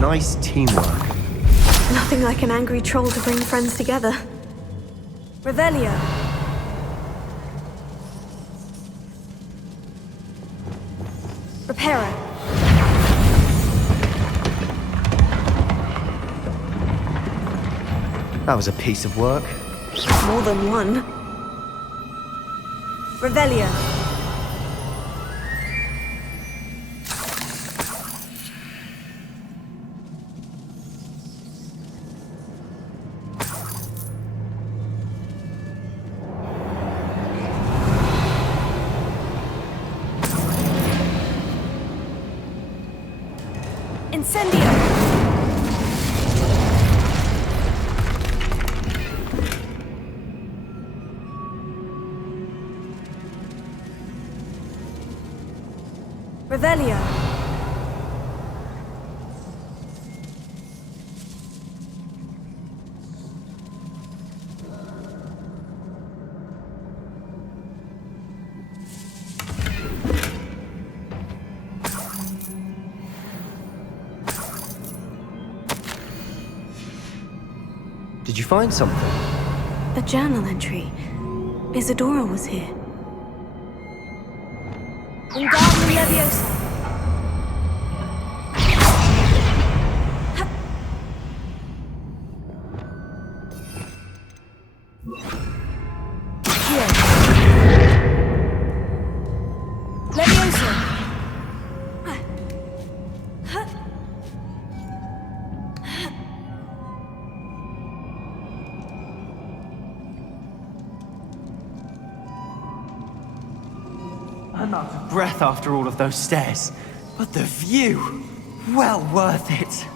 Nice teamwork. Nothing like an angry troll to bring friends together. Revelio. Reparo. That was a piece of work. More than one. Revelio. Incendio. Revelio. Did you find something? A journal entry. Isadora was here. Wingardium Leviosa. Leviosa. I'm out of breath after all of those stairs. But the view, well worth it.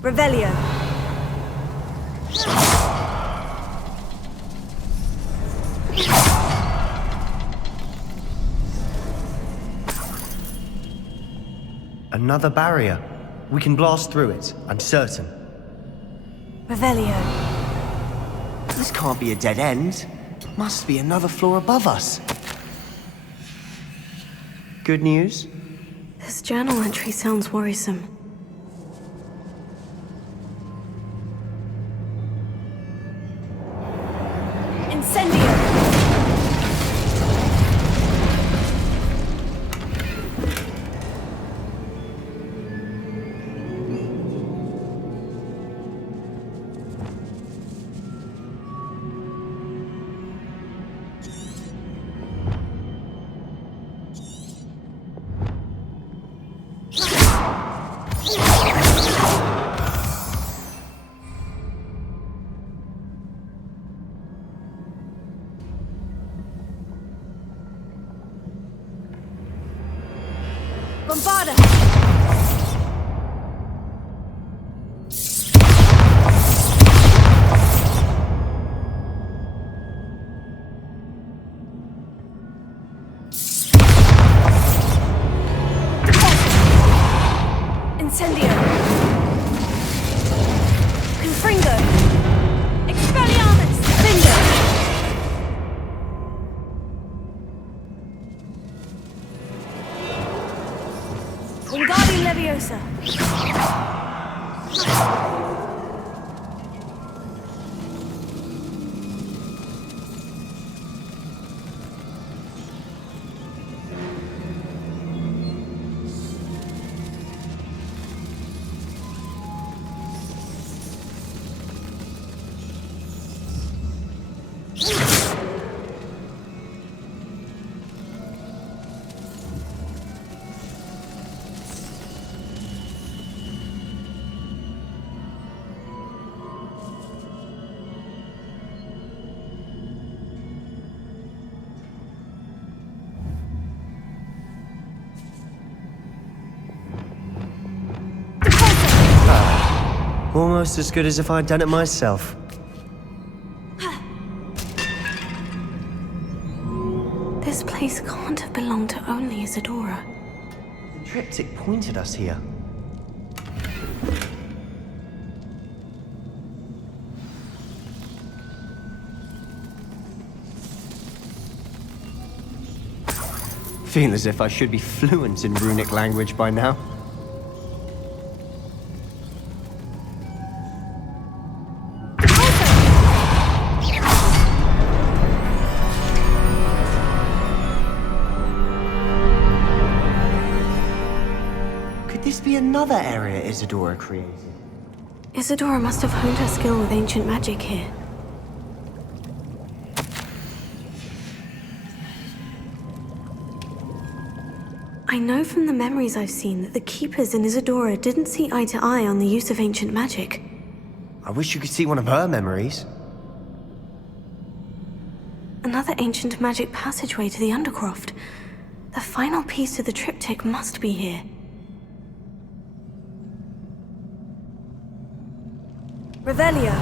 Revelio. Another barrier. We can blast through it, I'm certain. Revelio. This can't be a dead end. Must be another floor above us. Good news? This journal entry sounds worrisome. Incendio! Bombarda! Incendio! Confringo! Expelliarmus! Bingo! Wingardium Leviosa! Almost as good as if I'd done it myself. This place can't have belonged to only Isadora. The triptych pointed us here. Feel as if I should be fluent in runic language by now. Could this be another area Isadora created? Isadora must have honed her skill with ancient magic here. I know from the memories I've seen that the Keepers in Isadora didn't see eye to eye on the use of ancient magic. I wish you could see one of her memories. Another ancient magic passageway to the Undercroft. The final piece to the triptych must be here. Revelio.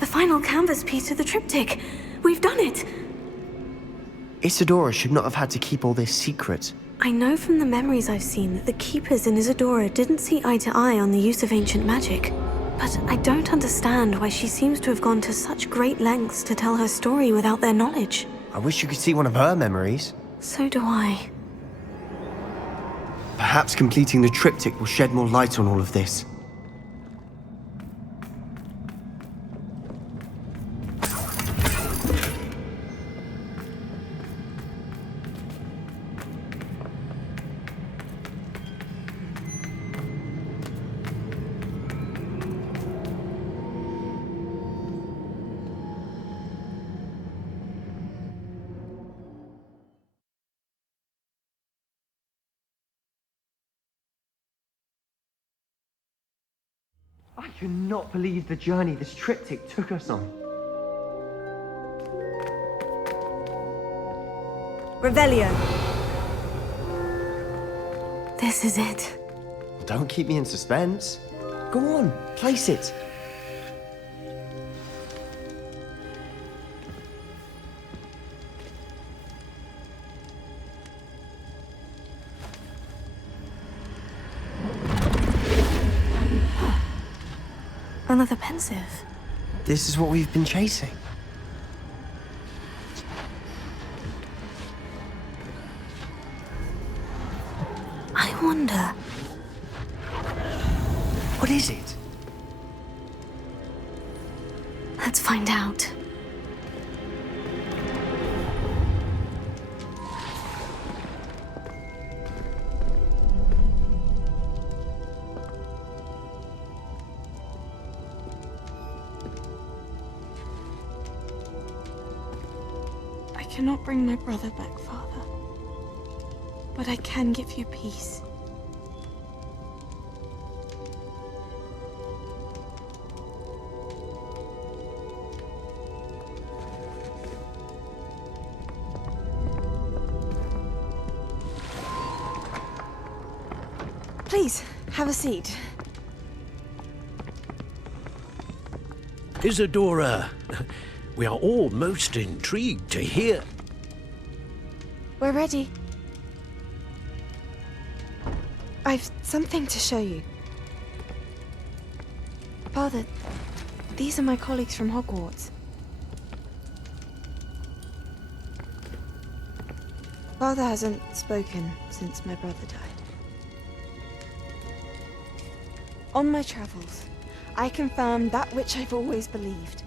The final canvas piece to the triptych. We've done it! Isadora should not have had to keep all this secret. I know from the memories I've seen that the Keepers in Isadora didn't see eye to eye on the use of ancient magic. But I don't understand why she seems to have gone to such great lengths to tell her story without their knowledge. I wish you could see one of her memories. So do I. Perhaps completing the triptych will shed more light on all of this. I cannot believe the journey this triptych took us on. Revelio. This is it. Don't keep me in suspense. Go on, place it. Another pensive. This is what we've been chasing. I wonder. What is it? Let's find out. I cannot bring my brother back, Father. But I can give you peace. Please, have a seat. Isadora, we are all most intrigued to hear. We're ready. I've something to show you. Father, these are my colleagues from Hogwarts. Father hasn't spoken since my brother died. On my travels, I confirmed that which I've always believed.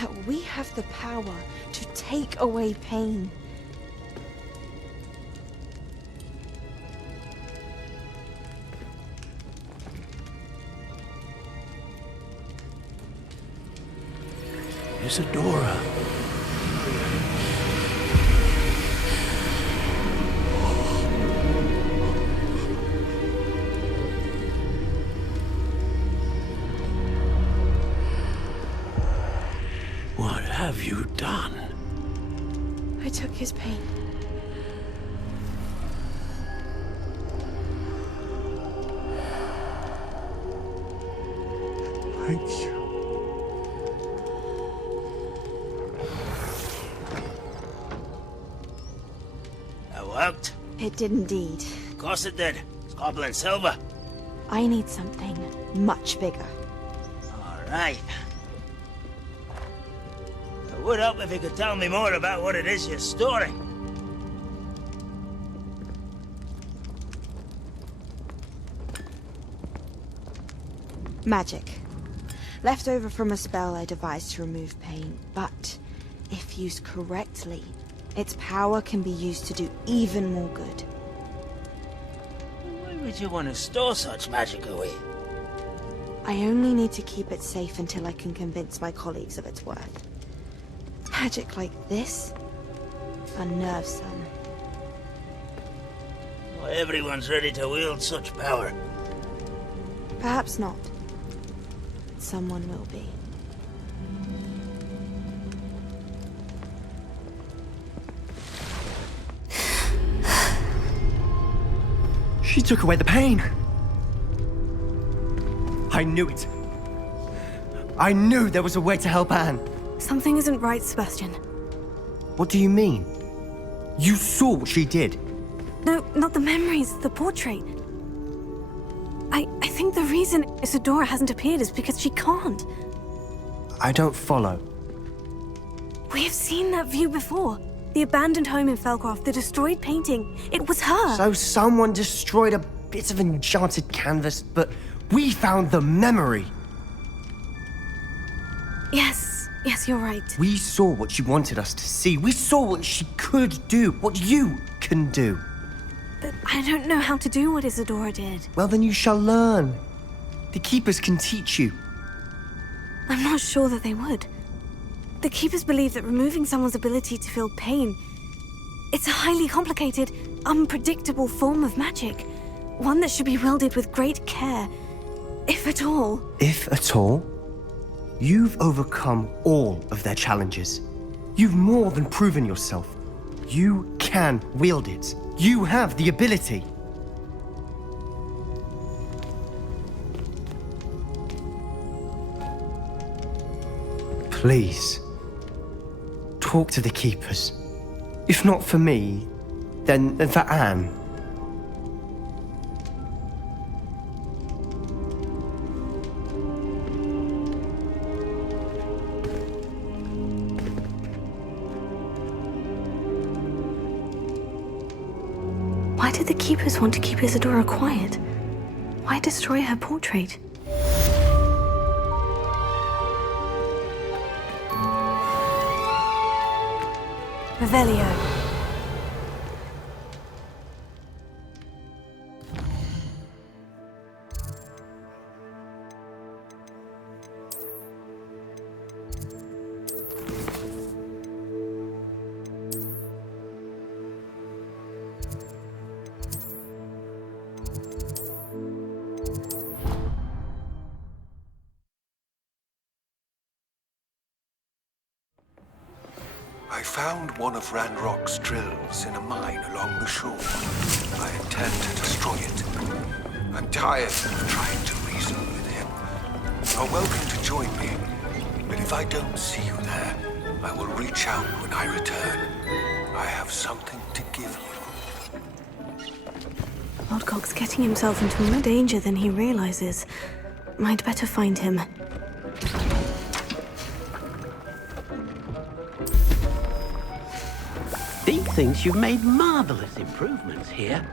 That we have the power to take away pain. Isadora. What have you done? I took his pain. Thank you. That worked? It did indeed. Of course it did. It's goblin silver. I need something much bigger. All right. It would help if you could tell me more about what it is you're storing. Magic. Left over from a spell I devised to remove pain, but if used correctly, its power can be used to do even more good. Why would you want to store such magic away? I only need to keep it safe until I can convince my colleagues of its worth. Magic like this unnerves some. Not everyone's ready to wield such power. Perhaps not. Someone will be. She took away the pain. I knew it. I knew there was a way to help Anne. Something isn't right, Sebastian. What do you mean? You saw what she did. No, not the memories, the portrait. I think the reason Isadora hasn't appeared is because she can't. I don't follow. We have seen that view before. The abandoned home in Felcroft, the destroyed painting. It was her. So someone destroyed a bit of enchanted canvas, but we found the memory. Yes, you're right. We saw what she wanted us to see. We saw what she could do, what you can do. But I don't know how to do what Isadora did. Well, then you shall learn. The Keepers can teach you. I'm not sure that they would. The Keepers believe that removing someone's ability to feel pain, it's a highly complicated, unpredictable form of magic. One that should be wielded with great care, if at all. If at all? You've overcome all of their challenges. You've more than proven yourself. You can wield it. You have the ability. Please, talk to the keepers. If not for me, then for Anne. Why did the keepers want to keep Isadora quiet? Why destroy her portrait? Revelio. I found one of Ranrock's drills in a mine along the shore. I intend to destroy it. I'm tired of trying to reason with him. You're welcome to join me, but if I don't see you there, I will reach out when I return. I have something to give you. Lodgok's getting himself into more danger than he realizes. Might better find him. Deke thinks you've made marvelous improvements here.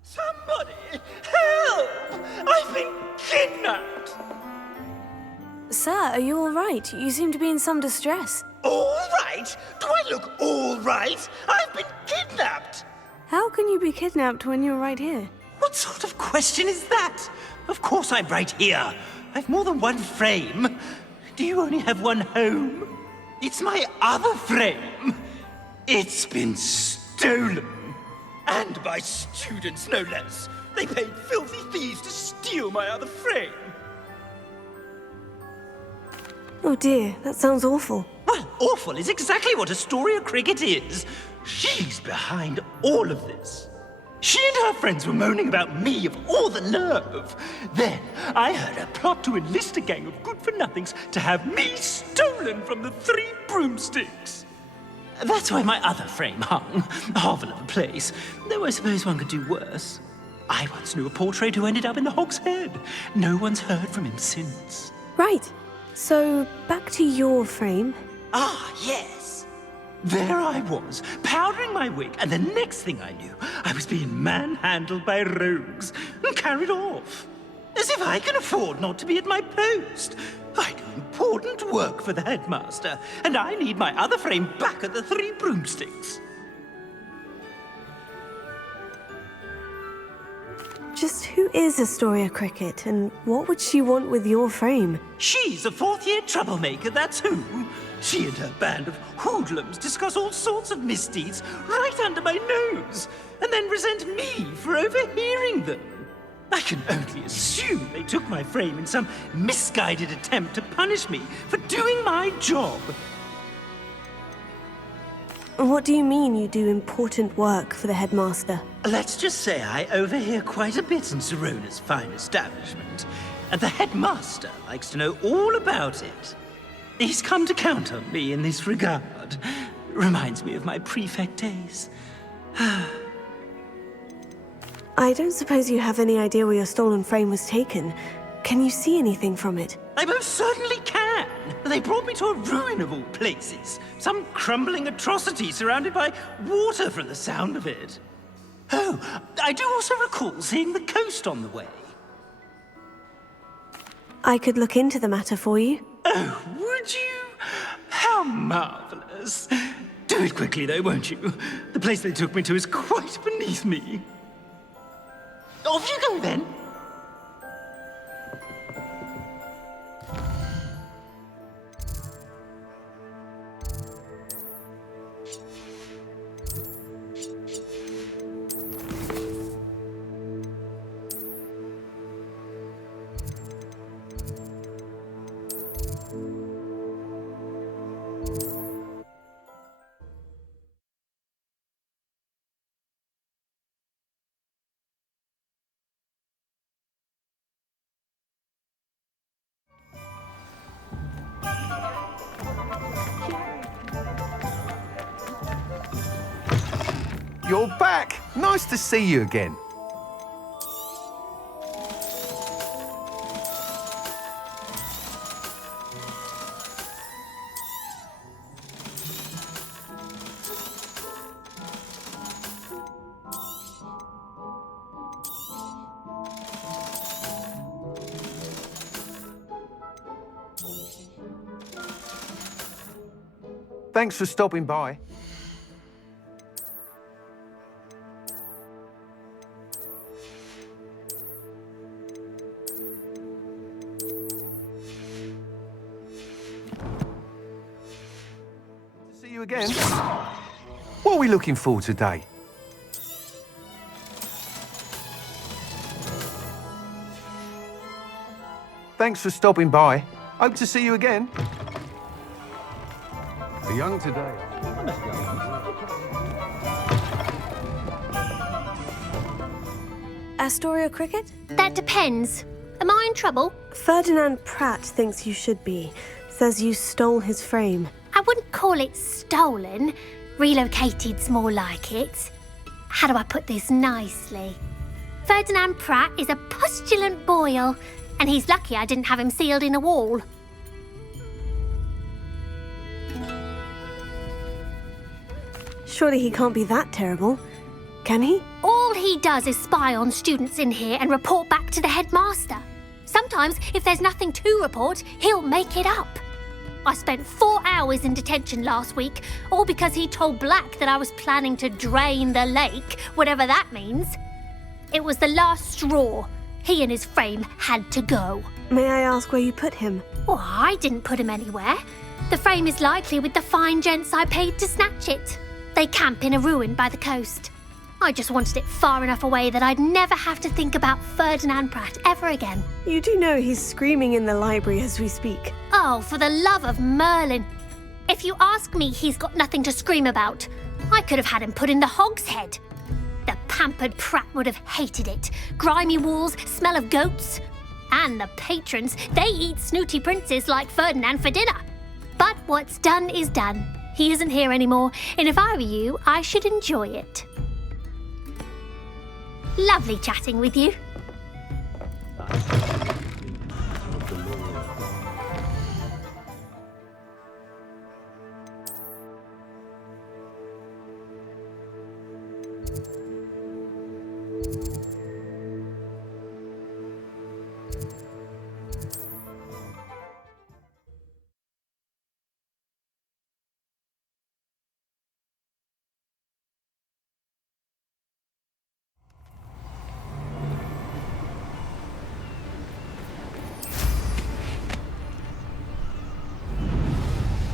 Somebody! Help! I've been kidnapped! Sir, are you all right? You seem to be in some distress. All right? Do I look all right? I've been kidnapped! How can you be kidnapped when you're right here? What sort of question is that? Of course I'm right here. I've more than one frame. Do you only have one home? It's my other frame. It's been stolen. And by students, no less. They paid filthy thieves to steal my other frame. Oh dear, that sounds awful. Well, awful is exactly what Astoria Cricket is. She's behind all of this. She and her friends were moaning about me of all the nerve. Then I heard a plot to enlist a gang of good-for-nothings to have me stolen from the 3 broomsticks. That's why my other frame hung. A hovel of a place. Though I suppose one could do worse. I once knew a portrait who ended up in the Hog's Head. No one's heard from him since. Right. So, back to your frame. Ah, yes. There I was, powdering my wig, and the next thing I knew, I was being manhandled by rogues and carried off. As if I can afford not to be at my post. I do important work for the headmaster, and I need my other frame back at the Three Broomsticks. Just who is Astoria Cricket, and what would she want with your frame? She's a fourth-year troublemaker, that's who. She and her band of hoodlums discuss all sorts of misdeeds right under my nose, and then resent me for overhearing them. I can only assume they took my frame in some misguided attempt to punish me for doing my job. What do you mean you do important work for the headmaster? Let's just say I overhear quite a bit in Serona's fine establishment, and the headmaster likes to know all about it. He's come to count on me in this regard. Reminds me of my prefect days. I don't suppose you have any idea where your stolen frame was taken. Can you see anything from it? I most certainly can. They brought me to a ruin of all places. Some crumbling atrocity surrounded by water from the sound of it. Oh, I do also recall seeing the coast on the way. I could look into the matter for you. Oh, would you? How marvelous. Do it quickly, though, won't you? The place they took me to is quite beneath me. Off you go, then. You're back! Nice to see you again. Thanks for stopping by. See you again. What are we looking for today? Thanks for stopping by. Hope to see you again. The young today. Astoria Cricket? That depends. Am I in trouble? Ferdinand Pratt thinks you should be. Says you stole his frame. I wouldn't call it stolen. Relocated's more like it. How do I put this nicely? Ferdinand Pratt is a postulant boil, and he's lucky I didn't have him sealed in a wall. Surely he can't be that terrible, can he? All he does is spy on students in here and report back to the headmaster. Sometimes, if there's nothing to report, he'll make it up. I spent 4 hours in detention last week, all because he told Black that I was planning to drain the lake, whatever that means. It was the last straw. He and his frame had to go. May I ask where you put him? Oh, I didn't put him anywhere. The frame is likely with the fine gents I paid to snatch it. They camp in a ruin by the coast. I just wanted it far enough away that I'd never have to think about Ferdinand Pratt ever again. You do know he's screaming in the library as we speak. Oh, for the love of Merlin. If you ask me, he's got nothing to scream about. I could have had him put in the Hog's Head. The pampered Pratt would have hated it. Grimy walls, smell of goats. And the patrons, they eat snooty princes like Ferdinand for dinner. But what's done is done. He isn't here anymore, and if I were you, I should enjoy it. Lovely chatting with you.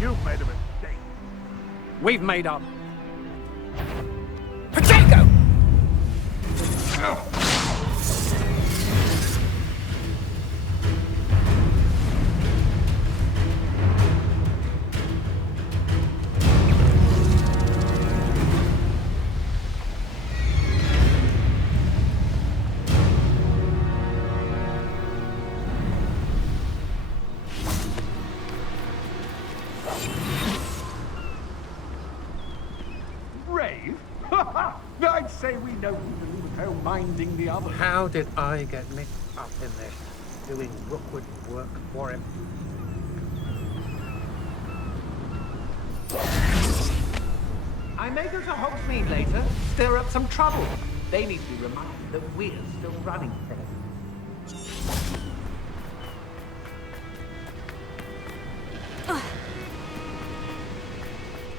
You've made a mistake. We've made up. Potato! Brave? I'd say we know who to leave home minding the others. How did I get mixed up in this? Doing Rookwood work for him? I may go to Hogsmeade later, stir up some trouble. They need to be reminded that we're still running things.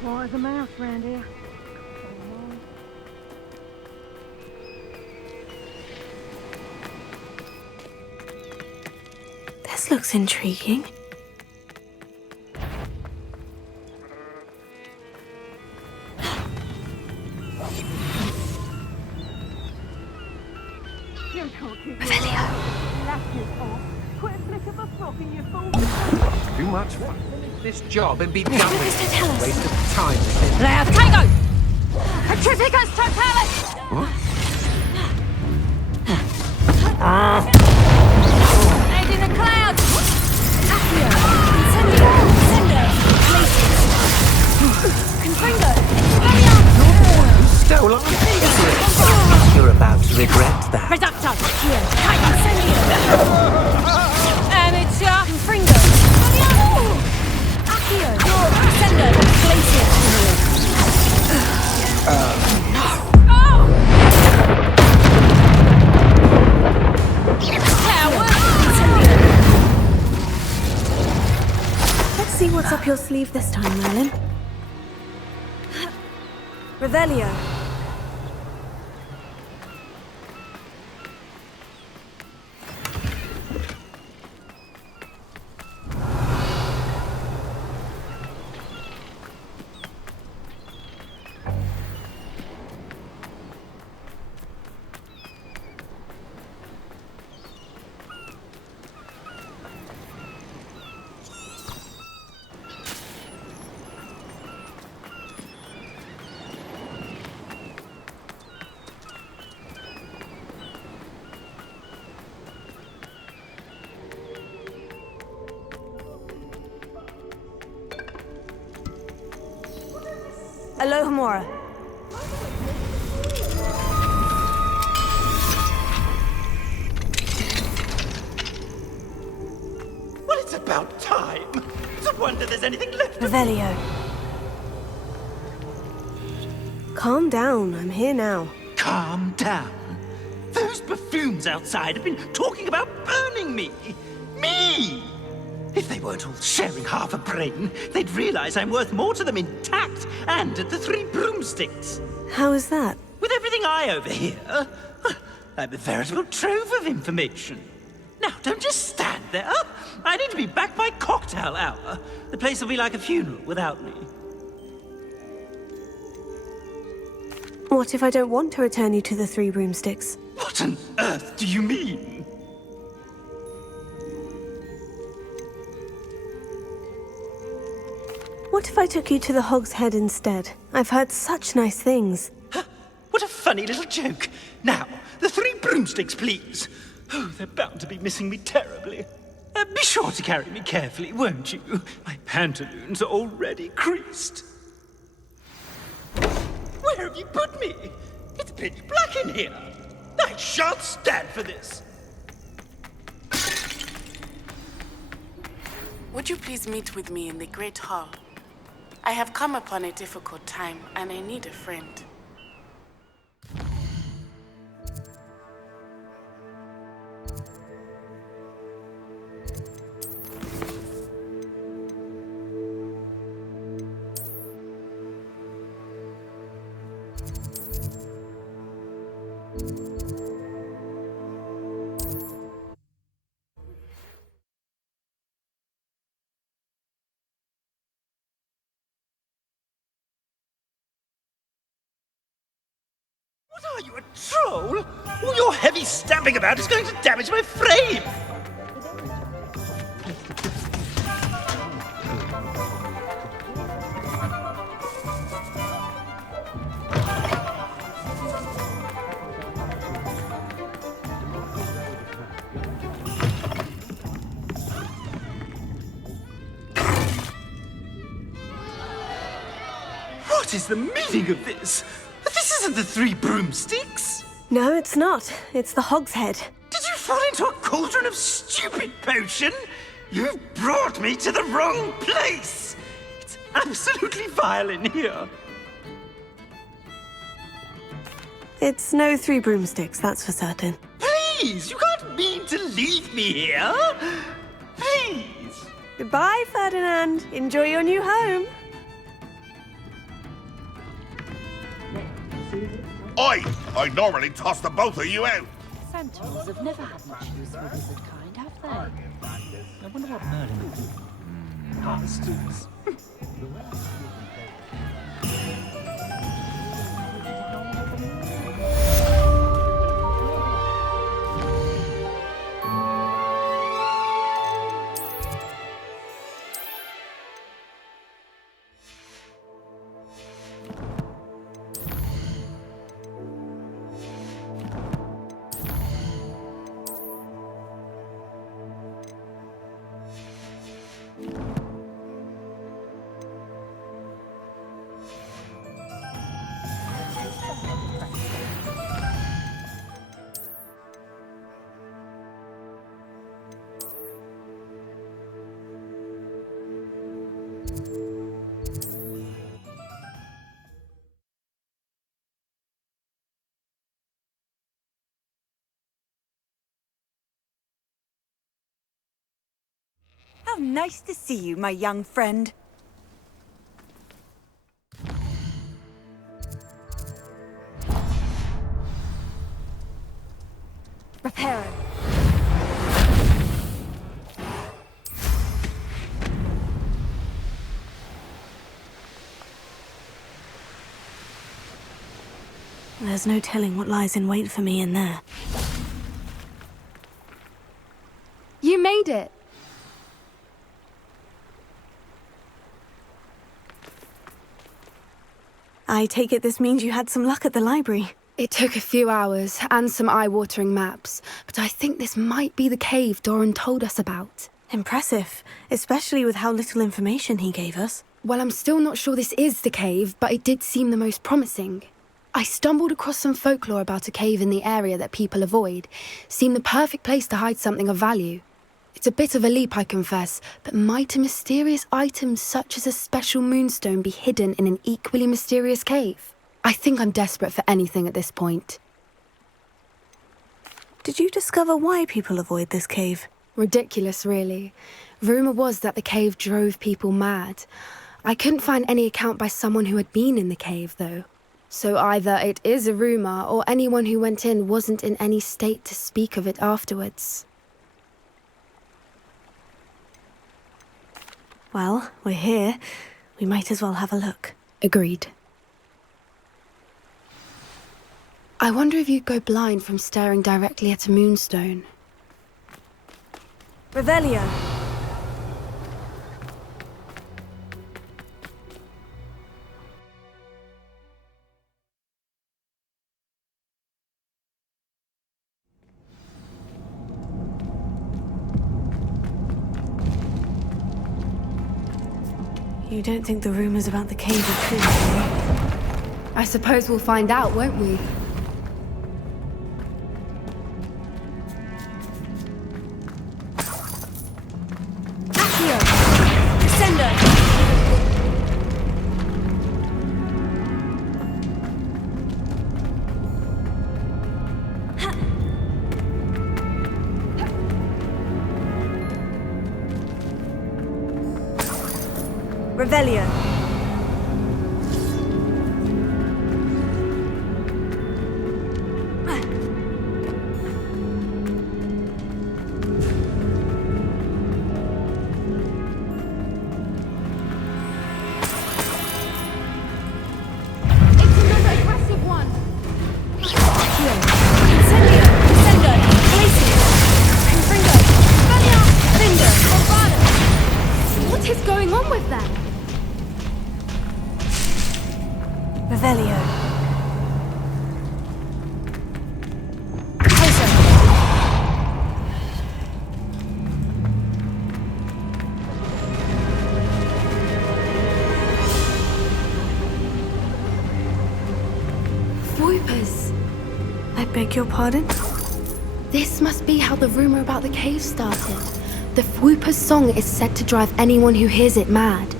Why is a mouse round here? This looks intriguing. You can't keep Too much fun. Finish this job and be done with it. Waste of time. Laos Tango! Petrificus Totalis! What? And in the clouds! Accio! Incendio! Incendio! Confringo! Stole on. You're about to regret that. Reducto! Here! Kite Incendio! Amateur! Confringo! Accio! Incendio! Glacier! Let's see what's up your sleeve this time, Merlin. Revelio. Alohomora. Well, it's about time. It's a wonder there's anything left of Revelio. Calm down, I'm here now. Calm down. Those buffoons outside have been talking about burning me. Me! If they weren't all sharing half a brain, they'd realize I'm worth more to them intact and at the Three Broomsticks. How is that? With everything I overhear, I'm a veritable trove of information. Now, don't just stand there. I need to be back by cocktail hour. The place will be like a funeral without me. What if I don't want to return you to the Three Broomsticks? What on earth do you mean? What if I took you to the Hog's Head instead? I've heard such nice things. What a funny little joke. Now, the Three Broomsticks, please. Oh, they're bound to be missing me terribly. Be sure to carry me carefully, won't you? My pantaloons are already creased. Where have you put me? It's pitch black in here. I shan't stand for this. Would you please meet with me in the Great Hall? I have come upon a difficult time, and I need a friend. What are you, a troll? All your heavy stamping about is going to damage my frame! What is the meaning of this? This isn't the Three Broomsticks! No, it's not. It's the Hogshead. Did you fall into a cauldron of stupid potion? You brought me to the wrong place! It's absolutely vile in here. It's no Three Broomsticks, that's for certain. Please, you can't mean to leave me here. Please. Goodbye, Ferdinand. Enjoy your new home. I normally toss the both of you out. Centaurs have never had much use for wizard kind, have they? I wonder what Merlin bastards. How nice to see you, my young friend. Reparo. There's no telling what lies in wait for me in there. You made it! I take it this means you had some luck at the library. It took a few hours and some eye-watering maps, but I think this might be the cave Doran told us about. Impressive, especially with how little information he gave us. Well, I'm still not sure this is the cave, but it did seem the most promising. I stumbled across some folklore about a cave in the area that people avoid. Seemed the perfect place to hide something of value. It's a bit of a leap, I confess, but might a mysterious item such as a special moonstone be hidden in an equally mysterious cave? I think I'm desperate for anything at this point. Did you discover why people avoid this cave? Ridiculous, really. Rumour was that the cave drove people mad. I couldn't find any account by someone who had been in the cave, though. So either it is a rumour, or anyone who went in wasn't in any state to speak of it afterwards. Well, we're here. We might as well have a look. Agreed. I wonder if you'd go blind from staring directly at a moonstone. Revelio. You don't think the rumors about the cave are true, do you? I suppose we'll find out, won't we? Revelio. What is going on with them? Revelio. Whoopers. I beg your pardon? This must be how the rumor about the cave started. The Whooper's song is said to drive anyone who hears it mad.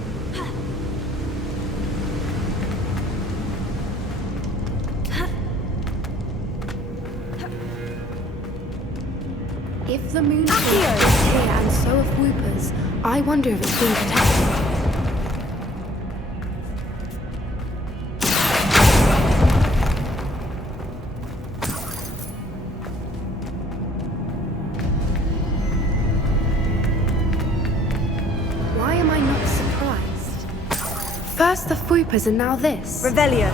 If the moon is here and so are Whoopers, I wonder if it's being protected. Why am I not surprised? First the Whoopers and now this. Revelio.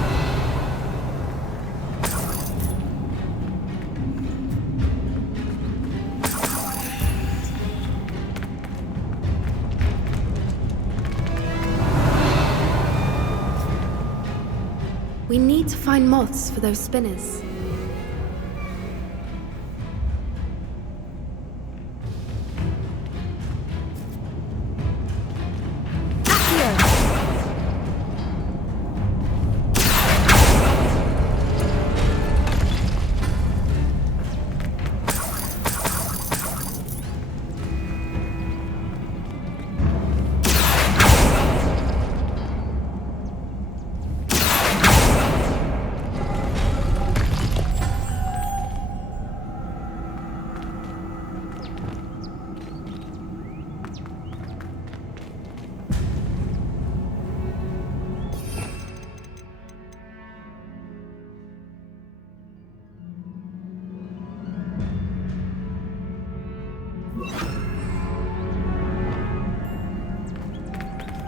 We need to find moths for those spinners.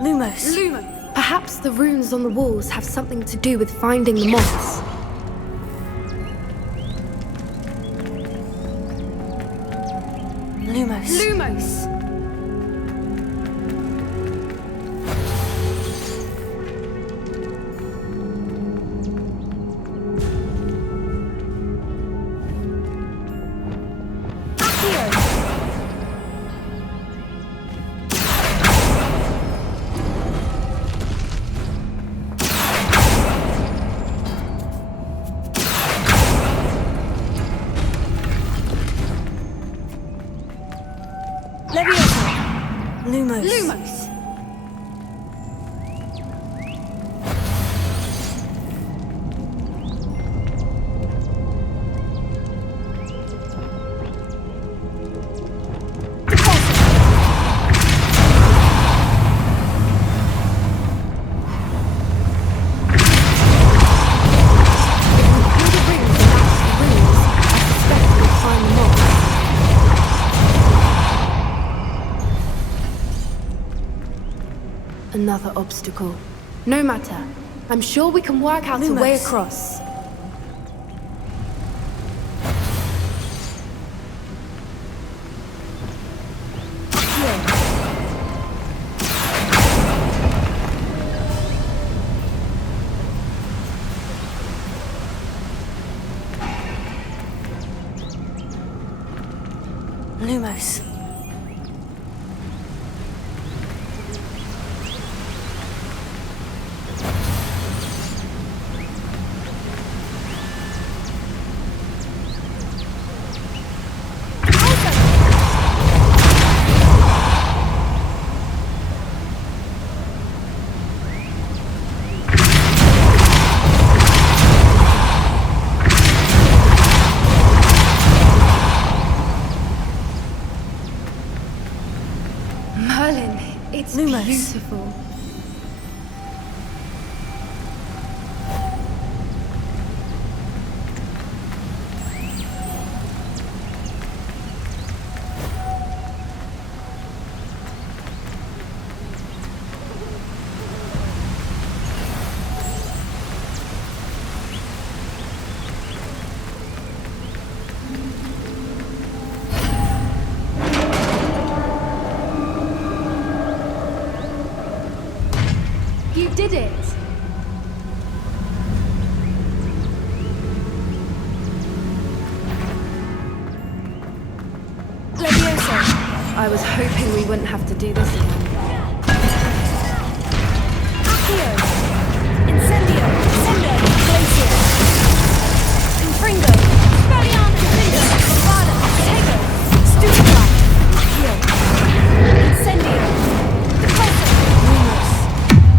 Lumos. Perhaps the runes on the walls have something to do with finding the moths. Lumos. Lumos. Another obstacle. No matter. I'm sure we can work out a way across. Lumos. Merlin, it's beautiful. did it! Levioso! I was hoping we wouldn't have to do this again. Accio! Incendio! Incendio! Glacier! Confringo! Spelliano! Confringo! Bombada! Tego! Stupefy! Accio! Incendio! Defosso! Lumos!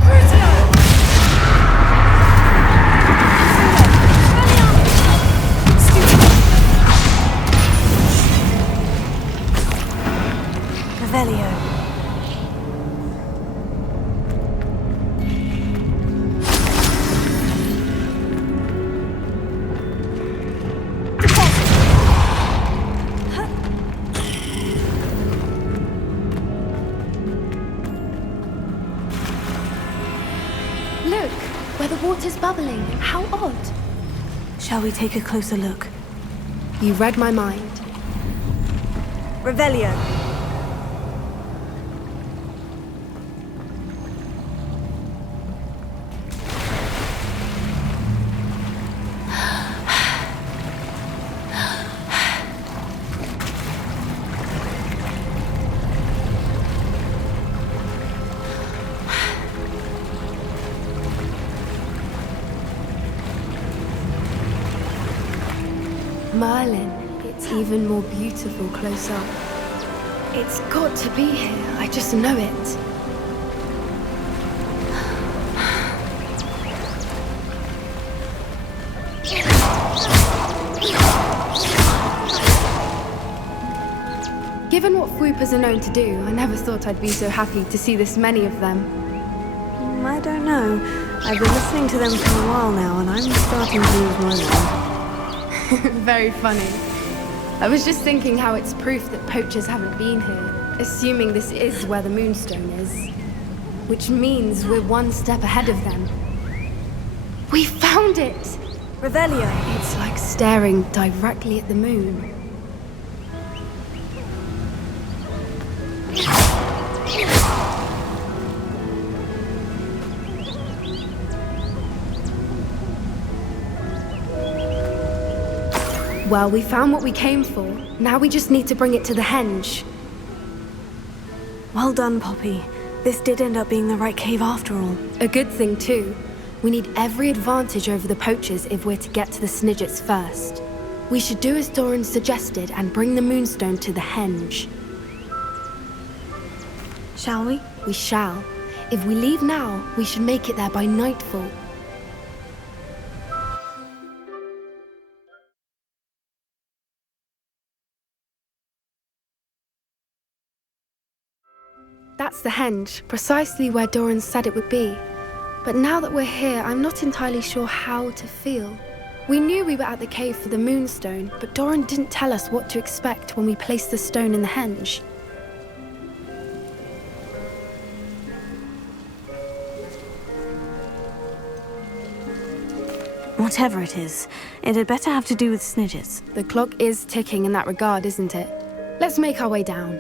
Crutio! Confringo! Spelliano! Stupefy! Revelio. Look, where the water's bubbling. How odd. Shall we take a closer look? You read my mind. Revelio. Merlin, it's even more beautiful close up. It's got to be here, I just know it. Given what Fwoopas are known to do, I never thought I'd be so happy to see this many of them. I don't know. I've been listening to them for a while now, and I'm starting to lose my mind. Very funny. I was just thinking how it's proof that poachers haven't been here, assuming this is where the Moonstone is. Which means we're one step ahead of them. We found it! Revelio. It's like staring directly at the moon. Well, we found what we came for. Now we just need to bring it to the henge. Well done, Poppy. This did end up being the right cave after all. A good thing, too. We need every advantage over the poachers if we're to get to the Snidgets first. We should do as Doran suggested and bring the Moonstone to the henge. Shall we? We shall. If we leave now, we should make it there by nightfall. That's the henge, precisely where Doran said it would be. But now that we're here, I'm not entirely sure how to feel. We knew we were at the cave for the Moonstone, but Doran didn't tell us what to expect when we placed the stone in the henge. Whatever it is, it had better have to do with Snidgets. The clock is ticking in that regard, isn't it? Let's make our way down.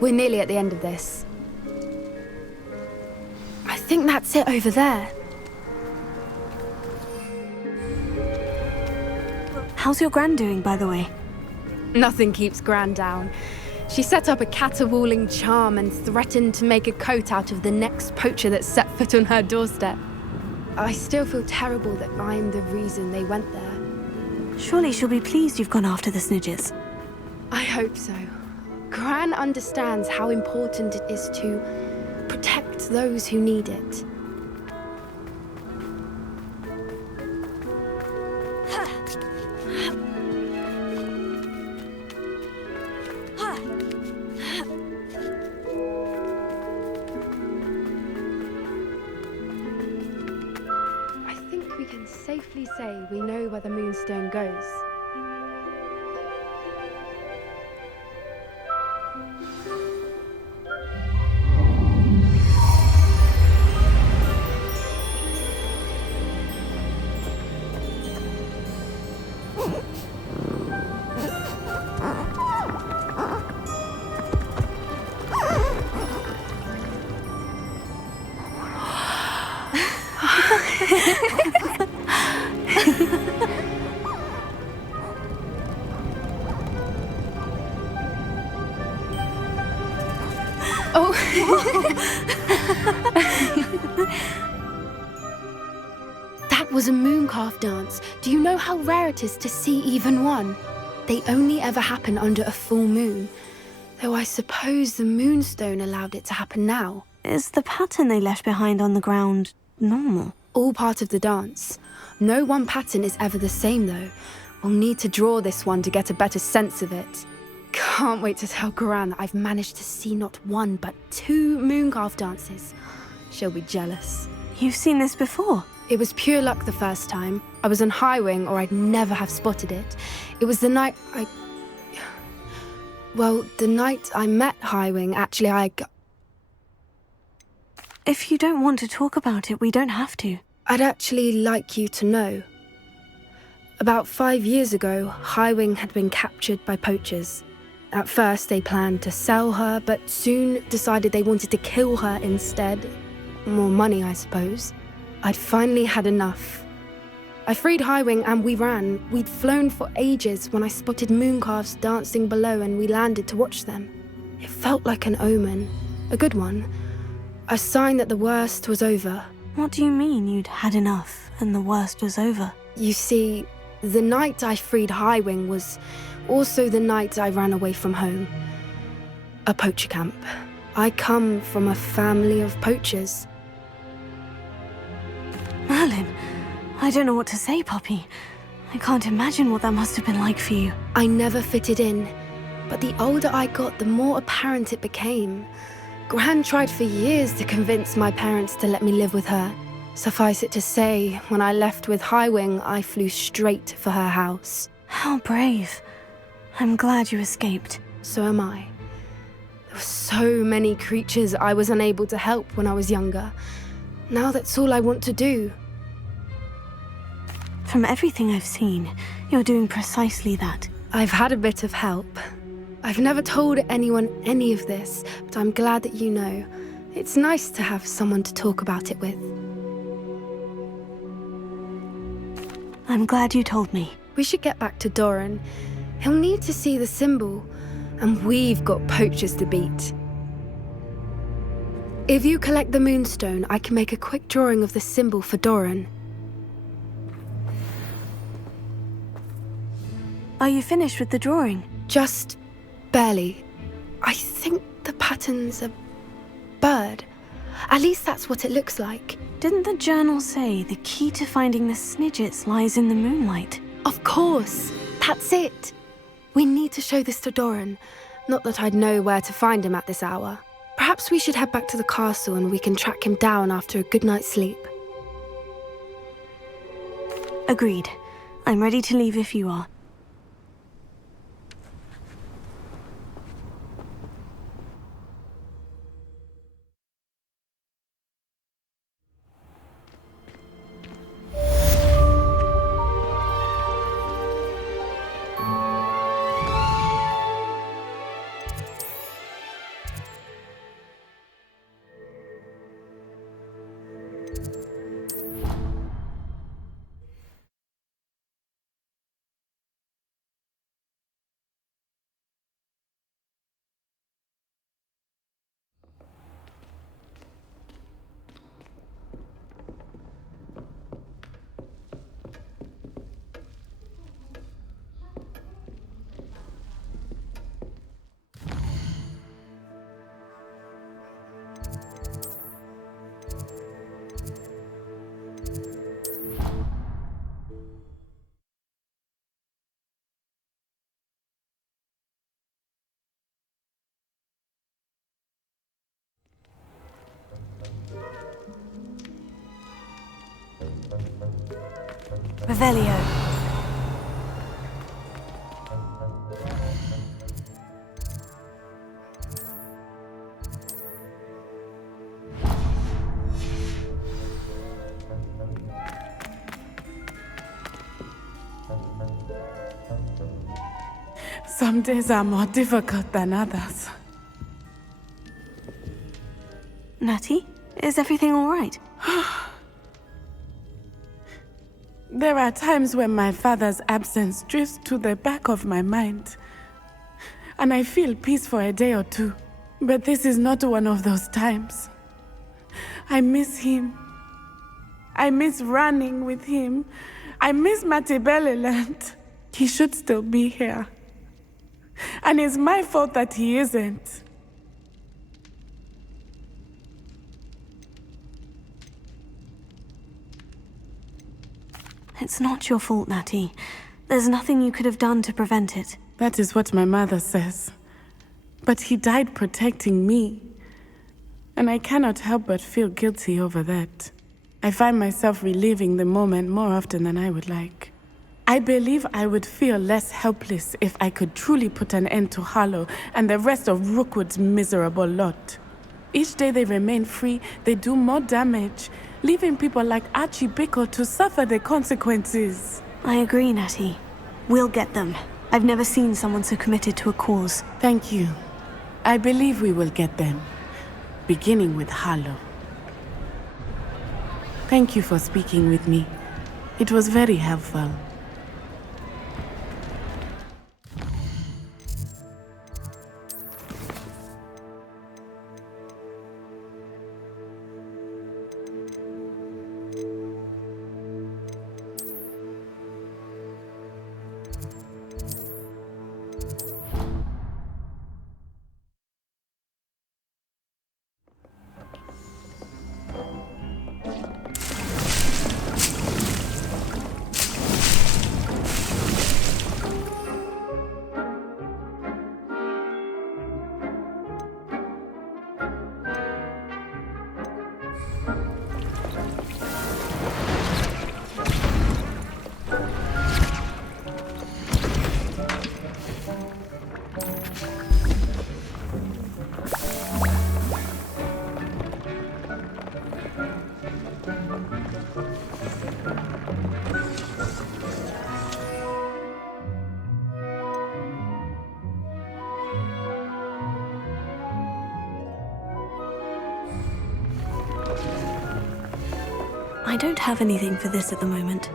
We're nearly at the end of this. I think that's it over there. How's your Gran doing, by the way? Nothing keeps Gran down. She set up a caterwauling charm and threatened to make a coat out of the next poacher that set foot on her doorstep. I still feel terrible that I'm the reason they went there. Surely she'll be pleased you've gone after the Snidgets. I hope so. Gran understands how important it is to protect those who need it. I think we can safely say we know where the Moonstone goes. Oh. That was a mooncalf dance. Do you know how rare it is to see even one? They only ever happen under a full moon. Though I suppose the moonstone allowed it to happen now. Is the pattern they left behind on the ground normal? All part of the dance. No one pattern is ever the same, though. We'll need to draw this one to get a better sense of it. Can't wait to tell Gran that I've managed to see not one, but 2 mooncalf dances. She'll be jealous. You've seen this before? It was pure luck the first time. I was on Highwing, or I'd never have spotted it. It was the night the night I met Highwing, actually, If you don't want to talk about it, we don't have to. I'd actually like you to know. About 5 years ago, Highwing had been captured by poachers. At first, they planned to sell her, but soon decided they wanted to kill her instead. More money, I suppose. I'd finally had enough. I freed Highwing and we ran. We'd flown for ages when I spotted mooncalves dancing below and we landed to watch them. It felt like an omen. A good one. A sign that the worst was over. What do you mean you'd had enough and the worst was over? You see, the night I freed Highwing was also the night I ran away from home. A poacher camp. I come from a family of poachers. Merlin, I don't know what to say, Poppy. I can't imagine what that must have been like for you. I never fitted in, but the older I got, the more apparent it became. Gran tried for years to convince my parents to let me live with her. Suffice it to say, when I left with Highwing, I flew straight for her house. How brave. I'm glad you escaped. So am I. There were so many creatures I was unable to help when I was younger. Now that's all I want to do. From everything I've seen, you're doing precisely that. I've had a bit of help. I've never told anyone any of this, but I'm glad that you know. It's nice to have someone to talk about it with. I'm glad you told me. We should get back to Doran. He'll need to see the symbol, and we've got poachers to beat. If you collect the moonstone, I can make a quick drawing of the symbol for Doran. Are you finished with the drawing? Just barely. I think the pattern's a bird. At least that's what it looks like. Didn't the journal say the key to finding the Snidgets lies in the moonlight? Of course. That's it. We need to show this to Doran. Not that I'd know where to find him at this hour. Perhaps we should head back to the castle and we can track him down after a good night's sleep. Agreed. I'm ready to leave if you are. Revelio. Some days are more difficult than others. Natty, is everything all right? There are times when my father's absence drifts to the back of my mind, and I feel peace for a day or two. But this is not one of those times. I miss him. I miss running with him. I miss Matebeleland. He should still be here. And it's my fault that he isn't. It's not your fault, Natty. There's nothing you could have done to prevent it. That is what my mother says. But he died protecting me. And I cannot help but feel guilty over that. I find myself reliving the moment more often than I would like. I believe I would feel less helpless if I could truly put an end to Harlow and the rest of Rookwood's miserable lot. Each day they remain free, they do more damage, leaving people like Archie Bickle to suffer the consequences. I agree, Natty. We'll get them. I've never seen someone so committed to a cause. Thank you. I believe we will get them. Beginning with Harlow. Thank you for speaking with me. It was very helpful. I don't have anything for this at the moment.